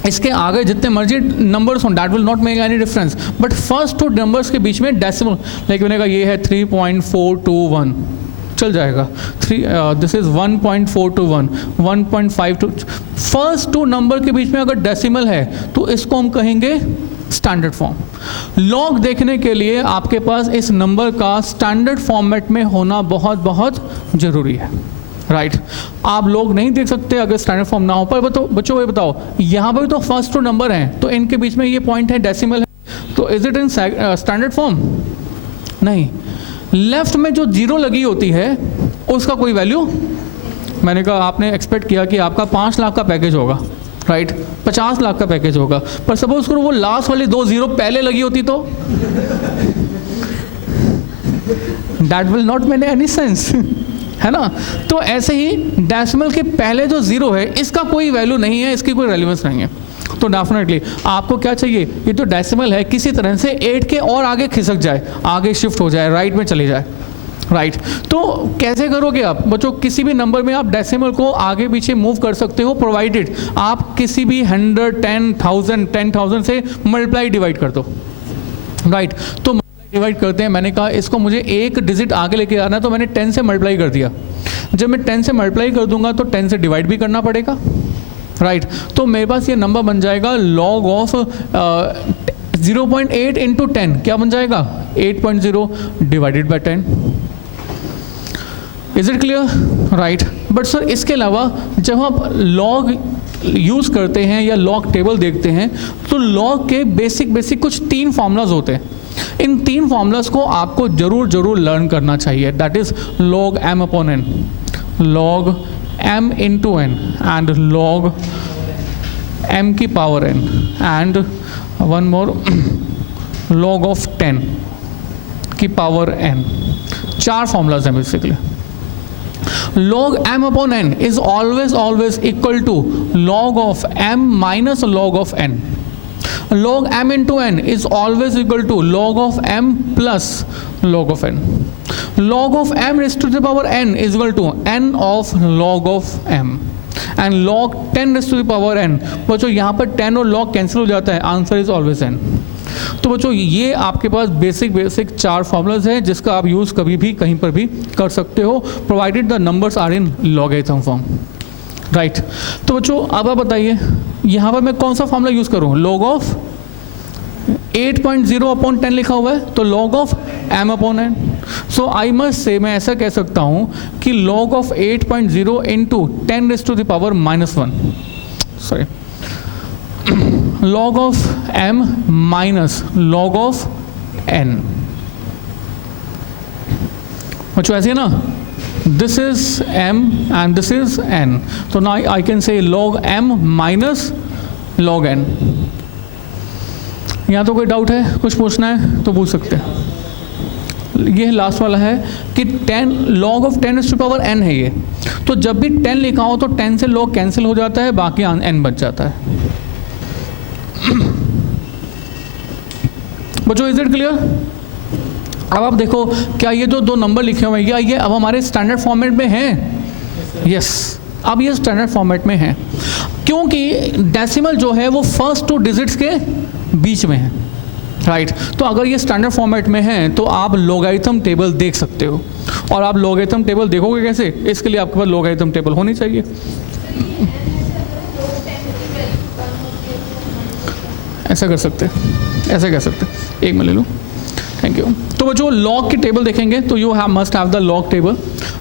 इसके आगे जितने मर्जी नंबर्स हों that will not make any difference, but first two numbers के बीच में डेसिमल, लाइक मैंने कहा ये है 3.421 चल जाएगा, this is 1.421, 1.52, first two number के बीच में अगर डेसिमल है तो इसको हम कहेंगे स्टैंडर्ड फॉर्म। log देखने के लिए आपके पास इस नंबर का स्टैंडर्ड फॉर्मेट में होना बहुत बहुत ज़रूरी है, राइट। आप लोग नहीं देख सकते अगर स्टैंडर्ड फॉर्म ना हो। पर बच्चों ये बताओ, यहाँ पर भी तो फर्स्ट टू नंबर हैं, तो इनके बीच में ये पॉइंट है डेसिमल है, तो is it in standard form? नहीं। लेफ्ट में जो जीरो लगी होती है उसका कोई वैल्यू, मैंने कहा आपने एक्सपेक्ट किया कि आपका 5 लाख का पैकेज होगा, राइट, 50 लाख का पैकेज होगा, पर सपोज करो वो लास्ट वाली 2 जीरो पहले लगी होती तो that will not make any sense, है ना। तो ऐसे ही डेसिमल के पहले जो जीरो है इसका कोई वैल्यू नहीं है, इसकी कोई रेलिवेंस नहीं है। तो डेफिनेटली आपको क्या चाहिए, ये जो डेसिमल है किसी तरह से 8 के और आगे खिसक जाए, आगे शिफ्ट हो जाए, राइट में चले जाए, राइट। तो कैसे करोगे आप बच्चों, किसी भी नंबर में आप डेसिमल को आगे पीछे मूव कर सकते हो, प्रोवाइडेड आप किसी भी 100, 10,000 से मल्टीप्लाई डिवाइड कर दो, राइट। तो डिवाइड करते हैं, मैंने कहा इसको मुझे एक डिजिट आगे लेके आना है तो मैंने 10 से मल्टीप्लाई कर दिया। जब मैं 10 से मल्टीप्लाई कर दूंगा तो 10 से डिवाइड भी करना पड़ेगा, राइट। तो मेरे पास ये नंबर बन जाएगा log ऑफ 0.8 इंटू 10, क्या बन जाएगा 8.0 divided by 10। Is it clear, right. But sir इसके अलावा जब आप log यूज़ करते हैं या log टेबल देखते हैं तो log के बेसिक कुछ 3 फार्मूलाज होते हैं। इन 3 फार्मूलाज को आपको जरूर लर्न करना चाहिए, that is log m upon n, log m into n and log m की power n and one more log of 10 की पावर n। 4 फॉर्मूलाज हैं basically. log m upon n is always equal to log of m minus log of n. log m into n is always equal to log of m plus log of n. log of m raised to the power n is equal to n of log of m and log 10 raised to the power n। बच्चों यहाँ पर 10 और log cancel हो जाता है, answer is always n। तो बच्चों ये आपके पास बेसिक 4 फॉर्मूलाज हैं जिसका आप यूज़ कभी भी कहीं पर भी कर सकते हो, provided the numbers are in logarithm form. Right. तो बच्चों अब आप बताइए यहाँ पर मैं कौन सा फॉर्मूला यूज़ करूँ, log ऑफ 8.0 अपॉन 10 लिखा हुआ है तो log of m upon n। So I must say मैं ऐसा कह सकता हूँ कि log of 8.0 into 10 raise to the power -1, sorry log of m minus log of n। बच्चों ऐसे है ना, this is m and this is n, तो now I can say log m minus log n। यहाँ तो कोई doubt है, कुछ पूछना है तो पूछ सकते हैं। ये लास्ट वाला है कि 10 log of 10 raise to power n है ये, तो जब भी 10 लिखा हो तो 10 से log कैंसिल हो जाता है, बाकी n बच जाता है। बच्चों इज इट क्लियर? अब आप देखो क्या ये जो दो नंबर लिखे हुए हैं ये अब हमारे स्टैंडर्ड फॉर्मेट में हैं? यस, अब ये स्टैंडर्ड फॉर्मेट में हैं क्योंकि डेसिमल जो है वो फर्स्ट 2 डिजिट्स के बीच में है, राइट। तो अगर ये स्टैंडर्ड फॉर्मेट में है तो आप लॉगरिथम टेबल देख सकते हो। और आप लॉगरिथम टेबल देखोगे कैसे? इसके लिए आपके पास लॉगरिथम टेबल होनी चाहिए। ऐसा कर सकते हैं, ऐसा कर सकते हैं। एक मैं ले लूँ, थैंक यू। तो वो जो लॉग की टेबल देखेंगे तो you must have the log table.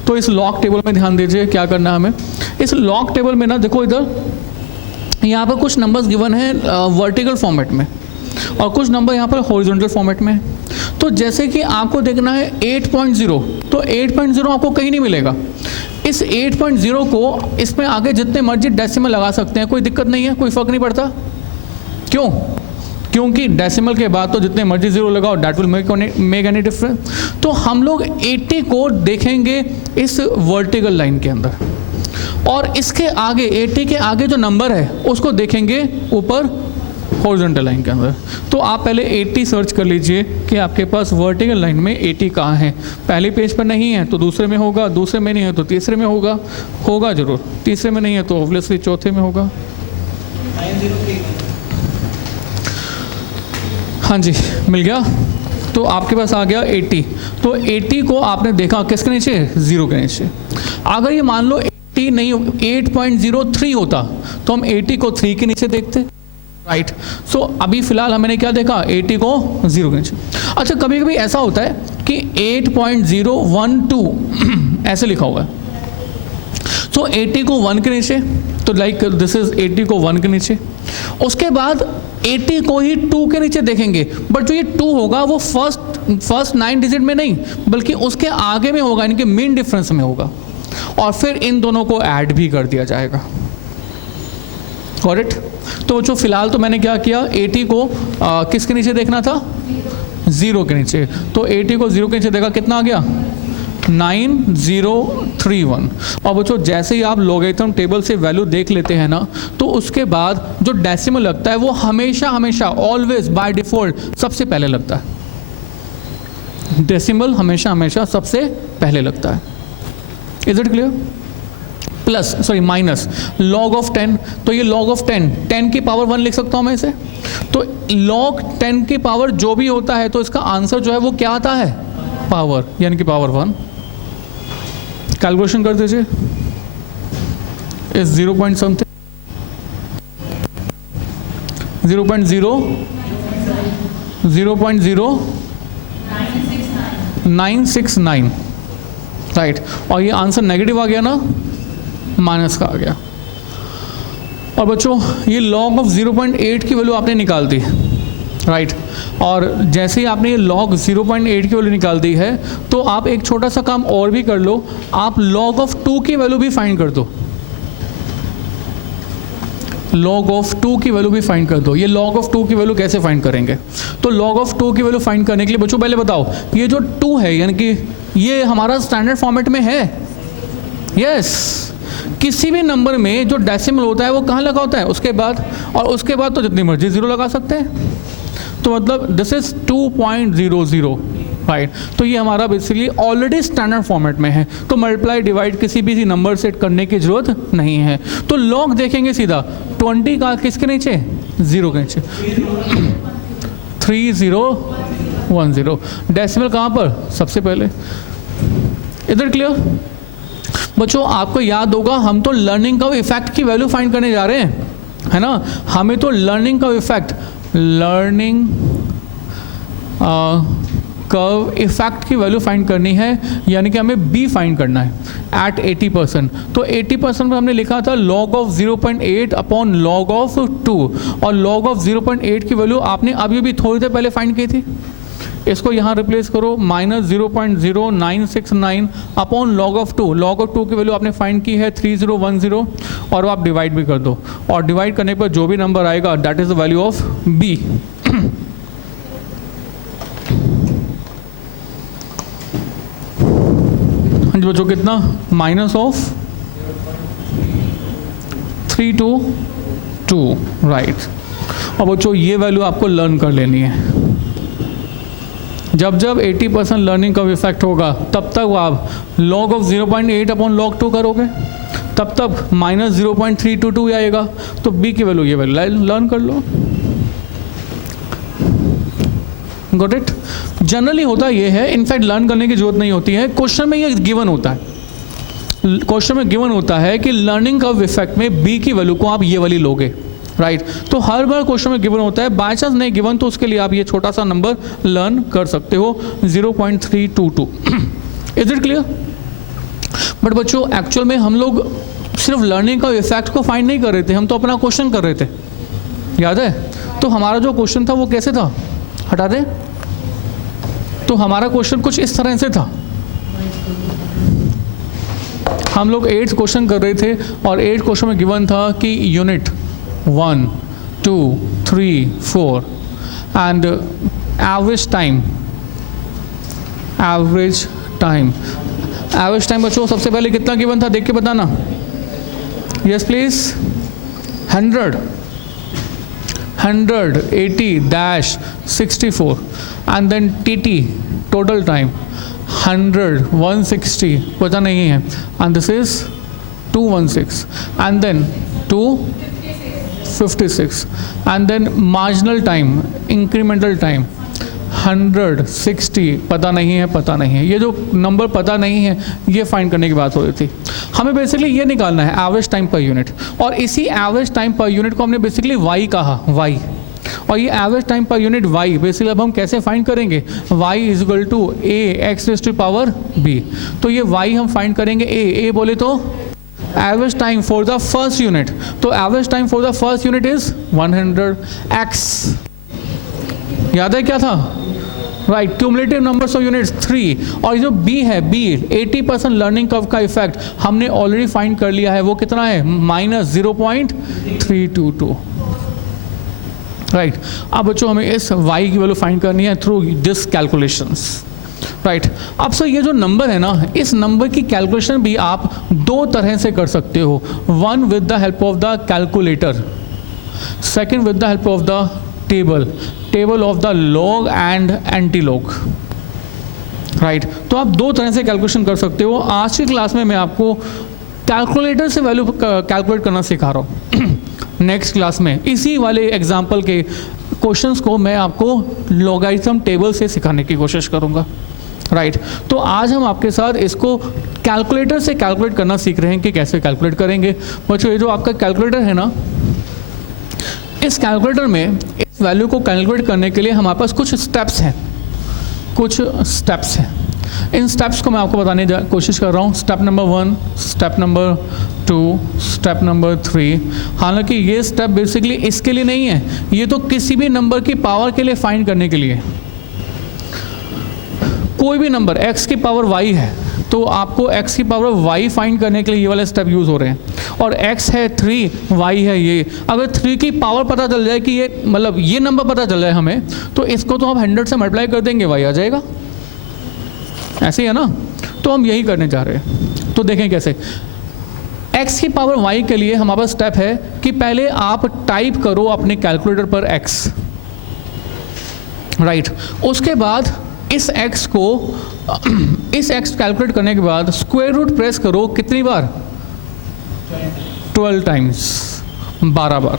तो इस लॉग टेबल में ध्यान दीजिए क्या करना है हमें। इस लॉग टेबल में ना देखो इधर यहाँ पर कुछ नंबर्स गिवन है वर्टिकल फॉर्मेट में और कुछ नंबर यहाँ पर हॉरिजॉन्टल फॉर्मेट में। तो जैसे कि आपको देखना है 8.0, तो 8.0 आपको कहीं नहीं मिलेगा। इस 8.0 को इसमें आगे जितने मर्जी डेसिमल लगा सकते हैं, कोई दिक्कत नहीं है, कोई फ़र्क नहीं पड़ता। क्यों? क्योंकि डेसिमल के बाद तो जितने मर्जी जीरो लगाओ that will make any difference. तो हम लोग 80 को देखेंगे इस वर्टिकल लाइन के अंदर और इसके आगे 80 के आगे जो नंबर है उसको देखेंगे ऊपर हॉरिजॉन्टल लाइन के अंदर। तो आप पहले 80 सर्च कर लीजिए कि आपके पास वर्टिकल लाइन में 80 कहाँ है। पहले पेज पर नहीं है तो दूसरे में होगा, दूसरे में नहीं है तो तीसरे में होगा, होगा जरूर। तीसरे में नहीं है तो ऑब्वियसली चौथे में होगा। हाँ जी, मिल गया। तो आपके पास आ गया 80। तो 80 को आपने देखा किसके नीचे? 0 के नीचे। अगर ये मान लो 80 नहीं 8.03 होता तो हम 80 को 3 के नीचे देखते, राइट। सो अभी फिलहाल हमने क्या देखा? 80 को 0 के नीचे। अच्छा, कभी कभी ऐसा होता है कि 8.012 ऐसे लिखा हुआ है, तो 80 को 1 के नीचे, तो लाइक दिस इज 80 को 1 के नीचे। उसके बाद 80 को ही 2 के नीचे देखेंगे, बट जो ये 2 होगा वो फर्स्ट 9 डिजिट में नहीं बल्कि उसके आगे में होगा, यानी कि मीन डिफरेंस में होगा। और फिर इन दोनों को ऐड भी कर दिया जाएगा। करेक्ट? तो जो फिलहाल तो मैंने क्या किया, 80 को किसके नीचे देखना था? 0 के नीचे। तो 80 को 0 के नीचे देखा, कितना आ गया? 9031। और बच्चों जैसे ही आप लॉगरिथम टेबल से वैल्यू देख लेते हैं ना, तो उसके बाद जो डेसिमल लगता है वो हमेशा हमेशा ऑलवेज बाय डिफॉल्ट सबसे पहले लगता है। डेसिमल हमेशा हमेशा सबसे पहले लगता है। Is it clear? Plus sorry minus log of 10, तो ये log ऑफ 10 की पावर 1 लिख सकता हूँ मैं इसे। तो log 10 की पावर जो भी होता है तो इसका आंसर जो है वो क्या आता है? पावर, यानी कि पावर 1। कैलकुलेशन कर दीजिए, इस 0 पॉइंट समथिंग 0.0969, राइट। और ये आंसर नेगेटिव आ गया ना, माइनस का आ गया। और बच्चों ये log ऑफ 0.8 की वैल्यू आपने निकाल दी, राइट। और जैसे ही आपने ये log 0.8 की वैल्यू निकाल दी है तो आप एक छोटा सा काम और भी कर लो, आप log ऑफ 2 की वैल्यू भी फाइंड कर दो। log ऑफ 2 की वैल्यू भी फाइंड कर दो। ये log ऑफ 2 की वैल्यू कैसे फाइंड करेंगे? तो log ऑफ 2 की वैल्यू फाइंड करने के लिए बच्चों पहले बताओ, ये जो 2 है यानी कि ये हमारा स्टैंडर्ड फॉर्मेट में है। यस, किसी भी नंबर में जो डेसिमल होता है वो कहाँ लगा होता है? उसके बाद। और उसके बाद तो जितनी मर्जी 0 लगा सकते हैं। तो मतलब दिस इज 2.00, राइट। तो ये हमारा बेसिकली ऑलरेडी स्टैंडर्ड फॉर्मेट में है, तो मल्टीप्लाई डिवाइड किसी भी नंबर सेट करने की जरूरत नहीं है। तो log देखेंगे सीधा 20 का किसके नीचे? 0 के नीचे। 3010 डेसिमल कहाँ पर? सबसे पहले। इधर क्लियर? बच्चों आपको याद होगा हम तो लर्निंग कर्व इफेक्ट की वैल्यू फाइंड करने जा रहे हैं, है ना। हमें तो learning curve effect, learning curve effect की वैल्यू फाइंड करनी है, यानी कि हमें बी फाइंड करना है एट 80%। तो 80% में हमने लिखा था log of 0.8 upon log of 2, और log ऑफ 0.8 की वैल्यू आपने अभी भी थोड़ी देर पहले फाइंड की थी। इसको यहाँ रिप्लेस करो, -0.0969 upon log of 2। log of 2 की वैल्यू आपने फाइंड की है 3010, और आप डिवाइड भी कर दो, और डिवाइड करने पर जो भी नंबर आएगा that is the value of b. बच्चों कितना, -322, राइट। और बच्चों ये वैल्यू आपको लर्न कर लेनी है। जब जब 80% लर्निंग का इफेक्ट होगा तब तक आप log ऑफ 0.8 अपॉन log 2 करोगे, तब तक -0.322 आएगा। तो बी की वैल्यू ये वैल्यू लर्न कर लो। Got it. जनरली होता ये है, इनफैक्ट लर्न करने की जरूरत नहीं होती है, क्वेश्चन में ये गिवन होता है। क्वेश्चन में गिवन होता है कि लर्निंग कर्व इफेक्ट में बी की वैल्यू को आप ये वाली लोगे, राइट। तो हर बार क्वेश्चन में गिवन होता है, बाय चांस नहीं गिवन तो उसके लिए आप ये छोटा सा नंबर लर्न कर सकते हो, 0.322। Is it clear. बट बच्चों एक्चुअल में हम लोग सिर्फ लर्निंग का इफेक्ट को फाइंड नहीं कर रहे थे, हम तो अपना क्वेश्चन कर रहे थे, याद है। तो हमारा जो क्वेश्चन था वो कैसे था, हटा दे। तो हमारा क्वेश्चन कुछ इस तरह से था, हम लोग 8th क्वेश्चन कर रहे थे, और 8th क्वेश्चन में गिवन था कि unit 1, 2, 3, 4 and average time. Average time बच्चों सबसे पहले कितना गिवन था, देख के बताना। Yes please. 100, 80-64 and then TT total time 100, 160 पता नहीं है, and this is 216 and then 256 and then marginal time, incremental time 100, 60 पता नहीं है। ये जो नंबर पता नहीं है ये फाइंड करने की बात हो रही थी। हमें बेसिकली ये निकालना है एवरेज टाइम पर यूनिट, और इसी एवरेज टाइम पर यूनिट को हमने बेसिकली y कहा, y। और ये average time per unit y basically अब हम कैसे फाइंड करेंगे, y is equal to a x raise to power b। तो ये y हम फाइंड करेंगे a बोले तो average time for the first unit, तो average time for the first unit is 100x। याद है क्या था, right. Cumulative numbers of units 3, और जो b है, b 80% लर्निंग कर्व का इफेक्ट हमने ऑलरेडी फाइंड कर लिया है, वो कितना है, -0.322, राइट। अब बच्चों हमें इस y की वैल्यू फाइंड करनी है थ्रू दिस कैलकुलेशंस, राइट। अब सर ये जो नंबर है ना, इस नंबर की कैलकुलेशन भी आप दो तरह से कर सकते हो, one with the help of the calculator, second with the help of the table of the log and anti log, right. तो आप दो तरह से कैलकुलेशन कर सकते हो। आज की क्लास में मैं आपको कैलकुलेटर से वैल्यू कैलकुलेट करना सिखा रहा हूँ। नेक्स्ट क्लास में इसी वाले एग्जाम्पल के क्वेश्चंस को मैं आपको लॉगरिथम टेबल से सिखाने की कोशिश करूँगा, राइट। तो आज हम आपके साथ इसको कैलकुलेटर से कैलकुलेट करना सीख रहे हैं कि कैसे कैलकुलेट करेंगे। बच्चों ये जो आपका कैलकुलेटर है ना, इस कैलकुलेटर में इस वैल्यू को कैलकुलेट करने के लिए हमारे पास कुछ स्टेप्स हैं। इन स्टेप्स को मैं आपको बताने की कोशिश कर रहा हूँ। Step number 1, step number 2, step number 3। हालांकि ये स्टेप बेसिकली इसके लिए नहीं है, ये तो किसी भी नंबर की पावर के लिए फाइंड करने के लिए। कोई भी नंबर x की पावर y है तो आपको x की पावर y फाइंड करने के लिए ये वाले स्टेप यूज़ हो रहे हैं। और x है 3, y है ये। अगर 3 की पावर पता चल जाए कि ये मतलब ये नंबर पता चल जाए हमें, तो इसको तो हम 100 से मल्टीप्लाई कर देंगे, y आ जाएगा। ऐसे ही है ना, तो हम यही करने जा रहे हैं। तो देखें कैसे। x की पावर y के लिए हमारे पास स्टेप है कि पहले आप टाइप करो अपने कैलकुलेटर पर x, राइट। उसके बाद इस x कैलकुलेट करने के बाद स्क्वायर रूट प्रेस करो कितनी बार, 12 टाइम्स, 12 बार,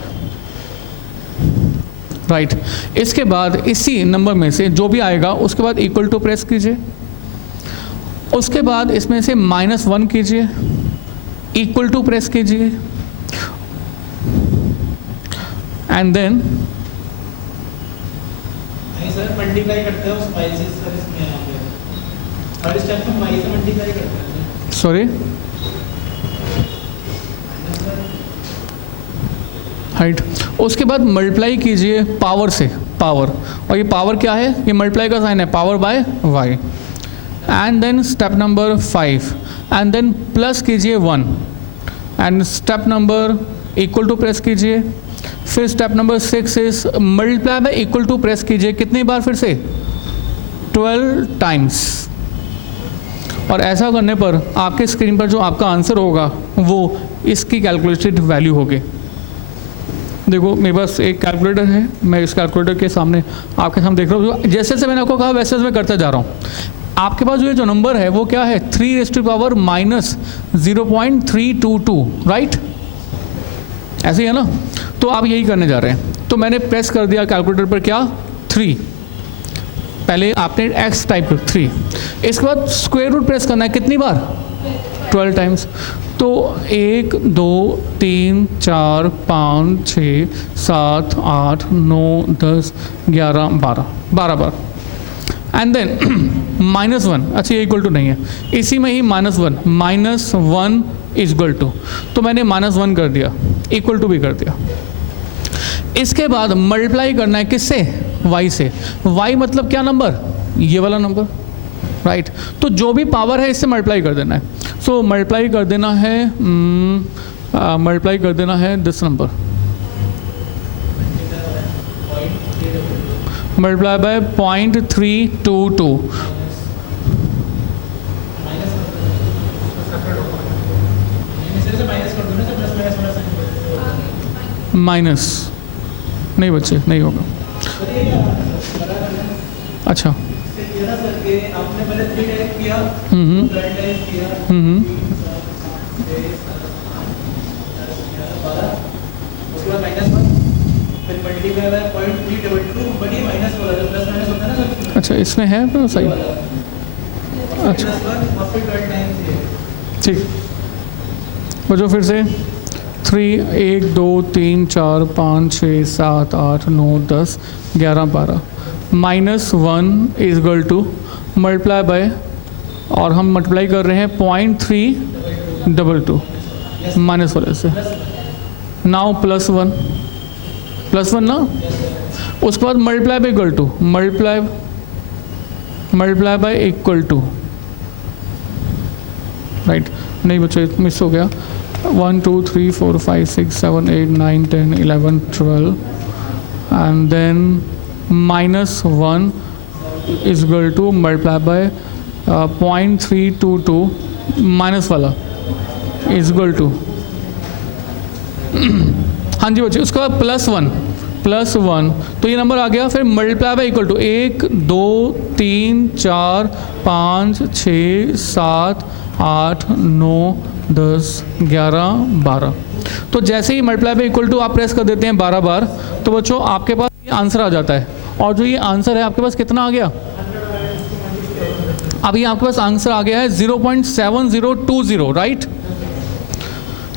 राइट। इसके बाद इसी नंबर में से जो भी आएगा उसके बाद इक्वल टू प्रेस कीजिए। उसके बाद इसमें से -1 कीजिए, इक्वल टू प्रेस कीजिए एंड देन नहीं सर मल्टीप्लाई करते हो y से सर इसमें यहाँ पे हर स्टेप में y से मल्टीप्लाई करते हैं। सॉरी हाइट, उसके बाद मल्टीप्लाई कीजिए पावर से, पावर, और ये पावर क्या है, ये मल्टीप्लाई का साइन है, power by y, and then step number 5 and then plus कीजिए 1 and step number equal to press कीजिए, फिर step number 6 is multiply by equal to press कीजिए, कितनी बार, फिर से 12 टाइम्स। और ऐसा करने पर आपके स्क्रीन पर जो आपका आंसर होगा वो इसकी कैलकुलेटेड वैल्यू होगी। देखो मेरे पास एक कैलकुलेटर है, मैं इस कैलकुलेटर के सामने आपके सामने देख रहा हूँ, जैसे जैसे मैंने आपको कहा वैसे वैसे मैं करते जा रहा हूँ। आपके पास जो नंबर है वो क्या है, 3 - 0.322, राइट, ऐसे ही है ना। तो आप यही करने जा रहे हैं, तो मैंने प्रेस कर दिया कैलकुलेटर पर क्या, 3, पहले आपने x टाइप कर 3, इसके बाद स्क्वायर रूट प्रेस करना है, कितनी बार, 12 टाइम्स। तो 1 2 3 4 5 6 7 8 9 10 11 12 बार एंड देन -1, अच्छा ये इक्वल टू नहीं है, इसी में ही -1 इज इक्वल टू, तो मैंने -1 कर दिया, इक्वल टू भी कर दिया। इसके बाद मल्टीप्लाई करना है किससे, y से, y मतलब क्या नंबर, ये वाला नंबर, राइट। तो जो भी पावर है इससे मल्टीप्लाई कर देना है। सो मल्टीप्लाई कर देना है, मल्टीप्लाई कर देना है this number, multiply by 0.322, minus नहीं बच्चे, नहीं होगा, अच्छा आपने पहले 3 टाइप किया, 12 टाइप किया, उसके बाद -1, फिर मल्टीप्लाई बाय 0.322, बड़ी माइनस वाला जो प्लस माइनस होता है ना, अच्छा इसमें है तो सही, अच्छा और फिर 12 टाइम्स, ठीक, बचो फिर से 3 1 2 3 4 5 6 7 8 9 10 11 12 -1 is equal to multiply bye, और हम मल्टीप्लाई कर रहे हैं 0.322 माइनस वाले से, नाउ +1 ना, उसके बाद multiply by equal to, multiply by equal to, right, नहीं बच्चे मिस हो गया, 1 2 3 4 5 6 7 8 9 10 11 12 and then -1 is equal to multiply by 0.322 minus वाला इज इक्वल टू, हाँ जी बच्चे, उसके बाद +1, तो ये नंबर आ गया, फिर मल्टीप्लाई बाय इक्वल टू 1 2 3 4 5 6 7 8 9 10 11 12, तो जैसे ही मल्टीप्लाई बाय इक्वल टू आप प्रेस कर देते हैं 12 बार, तो बच्चों आपके पास ये आंसर आ जाता है। और जो ये आंसर है आपके पास कितना आ गया, अभी आपके पास आंसर आ गया है 0.7020, राइट।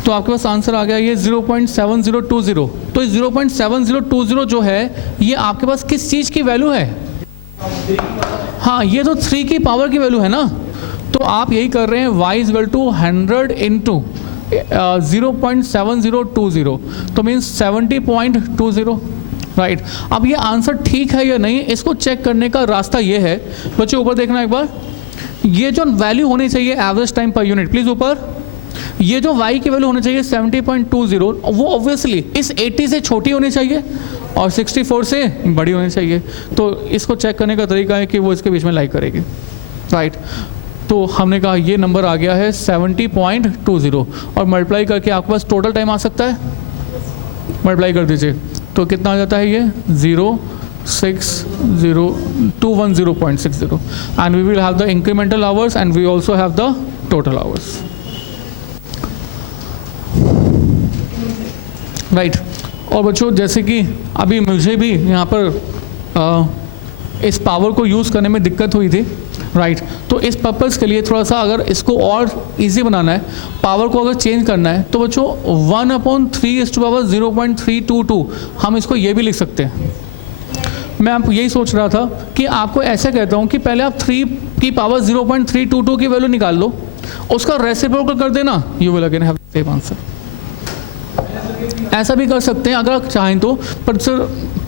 तो आपके पास आंसर आ गया ये 0.7020। तो 0.7020 जो है ये आपके पास किस चीज़ की वैल्यू है, हाँ ये तो 3 की पावर की वैल्यू है ना। तो आप यही कर रहे हैं, y is equal to 100 into 0.7020, तो मीन्स 70.20, राइट। अब ये आंसर ठीक है या नहीं, इसको चेक करने का रास्ता ये है बच्चों, ऊपर देखना एक बार, ये जो वैल्यू होनी चाहिए average time per unit, please ऊपर, ये जो y की वैल्यू होनी चाहिए 70.20, वो ऑब्वियसली इस 80 से छोटी होनी चाहिए और 64 से बड़ी होनी चाहिए। तो इसको चेक करने का तरीका है कि वो इसके बीच में लाई करेगी, राइट। तो हमने कहा ये नंबर आ गया है 70.20, और मल्टीप्लाई करके आपके पास टोटल टाइम आ सकता है, मल्टीप्लाई कर दीजिए तो कितना आ जाता है ये 210.60, and we will have the incremental hours and we also have the total hours, right। और बच्चों जैसे कि अभी मुझे भी यहाँ पर इस पावर को यूज़ करने में दिक्कत हुई थी, राइट तो इस पर्पज़ के लिए थोड़ा सा अगर इसको और इजी बनाना है, पावर को अगर चेंज करना है, तो बच्चों 1/3⁻0.322 हम इसको ये भी लिख सकते हैं। मैं आपको यही सोच रहा था कि आपको ऐसे कहता हूँ कि पहले आप 3 की पावर 0.322 की वैल्यू निकाल लो, उसका रेसिप्रोकल कर देना, you will again have the same answer. ऐसा भी कर सकते हैं अगर आप चाहें तो, पर सर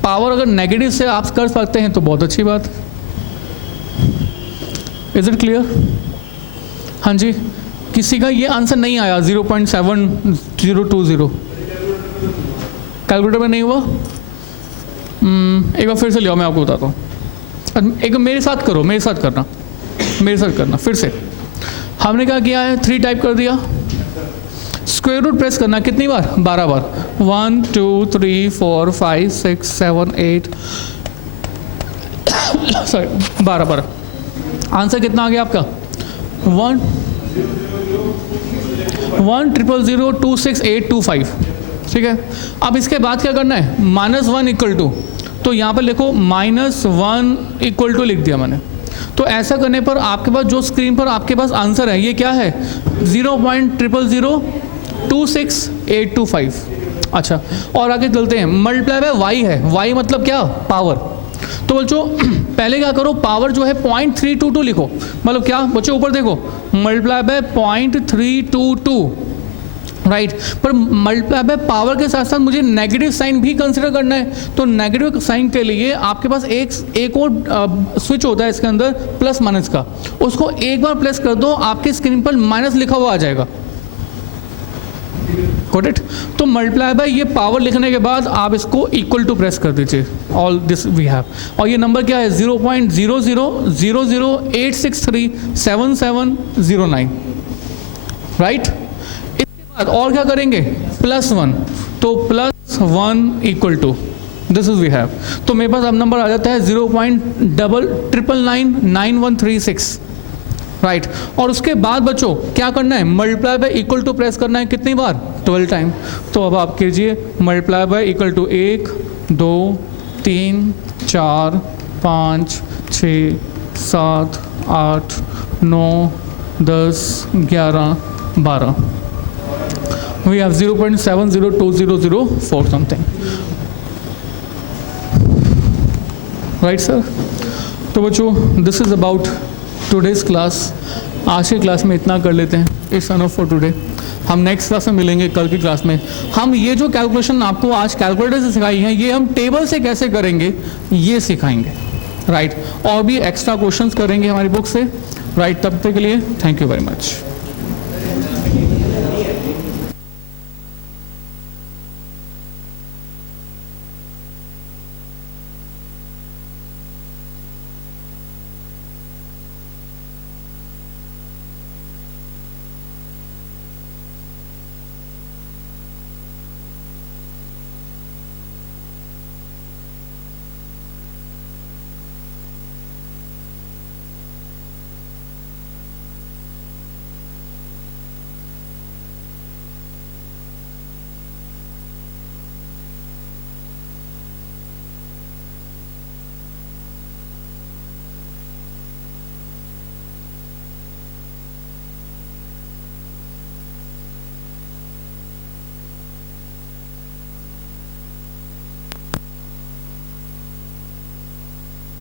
पावर अगर नेगेटिव से आप कर सकते हैं तो बहुत अच्छी बात। Is it clear? हाँ जी, किसी का ये आंसर नहीं आया 0.7020 कैलकुलेटर में नहीं हुआ? एक बार फिर से लिया, मैं आपको बताता हूँ। एक मेरे साथ करो, मेरे साथ करना फिर से। हमने क्या किया है, 3 टाइप कर दिया, स्क्वायर रूट प्रेस करना कितनी बार? 12 बार। 1 2 3 4 5 6 7 8 सॉरी 12 बार। आंसर कितना आ गया आपका? 1,000,026,825। ठीक है, अब इसके बाद क्या करना है? -1 इक्वल टू, तो यहाँ पर लिखो -1 इक्वल टू लिख दिया मैंने। तो ऐसा करने पर आपके पास जो स्क्रीन पर आपके पास आंसर है ये क्या है? 0.00026,825। अच्छा, और आगे चलते हैं, मल्टीप्लाई बाय वाई है, वाई मतलब क्या? पावर। तो बच्चों पहले क्या करो, पावर जो है 0.322 लिखो, मतलब क्या बच्चों ऊपर देखो, मल्टीप्लाई बाय 0.322, राइट। पर मल्टीप्लाई बाय पावर के साथ साथ मुझे नेगेटिव साइन भी कंसिडर करना है, तो नेगेटिव साइन के लिए आपके पास एक और स्विच होता है इसके अंदर, प्लस माइनस का, उसको एक बार प्रेस कर दो, आपके स्क्रीन पर माइनस लिखा हुआ आ जाएगा। Got it? तो मल्टीप्लाई बाय ये पावर लिखने के बाद आप इसको इक्वल टू प्रेस कर दीजिए, ऑल दिस वी हैव। और ये नंबर क्या है? 0.00008637709, राइट। और क्या करेंगे? +1, तो +1 equal to this is we have. तो मेरे पास अब नंबर आ जाता है 0.9999136, राइट। और उसके बाद बच्चों क्या करना है? Multiply by equal to press करना है, कितनी बार? 12 टाइम। तो अब आप कीजिए multiply by equal to 1 2 3 4 5 6 7 8 9 10 11 12। We have 0.70200 something, right sir? तो बच्चों this is about today's class। आज की क्लास में इतना कर लेते हैं, इट्स एनफ फॉर टुडे। हम नेक्स्ट क्लास में मिलेंगे, कल की क्लास में हम ये जो कैलकुलेशन आपको आज कैलकुलेटर से सिखाई है, ये हम टेबल से कैसे करेंगे ये सिखाएंगे, राइट। और भी एक्स्ट्रा क्वेश्चंस करेंगे हमारी बुक से, राइट। तब तक के लिए थैंक यू वेरी मच।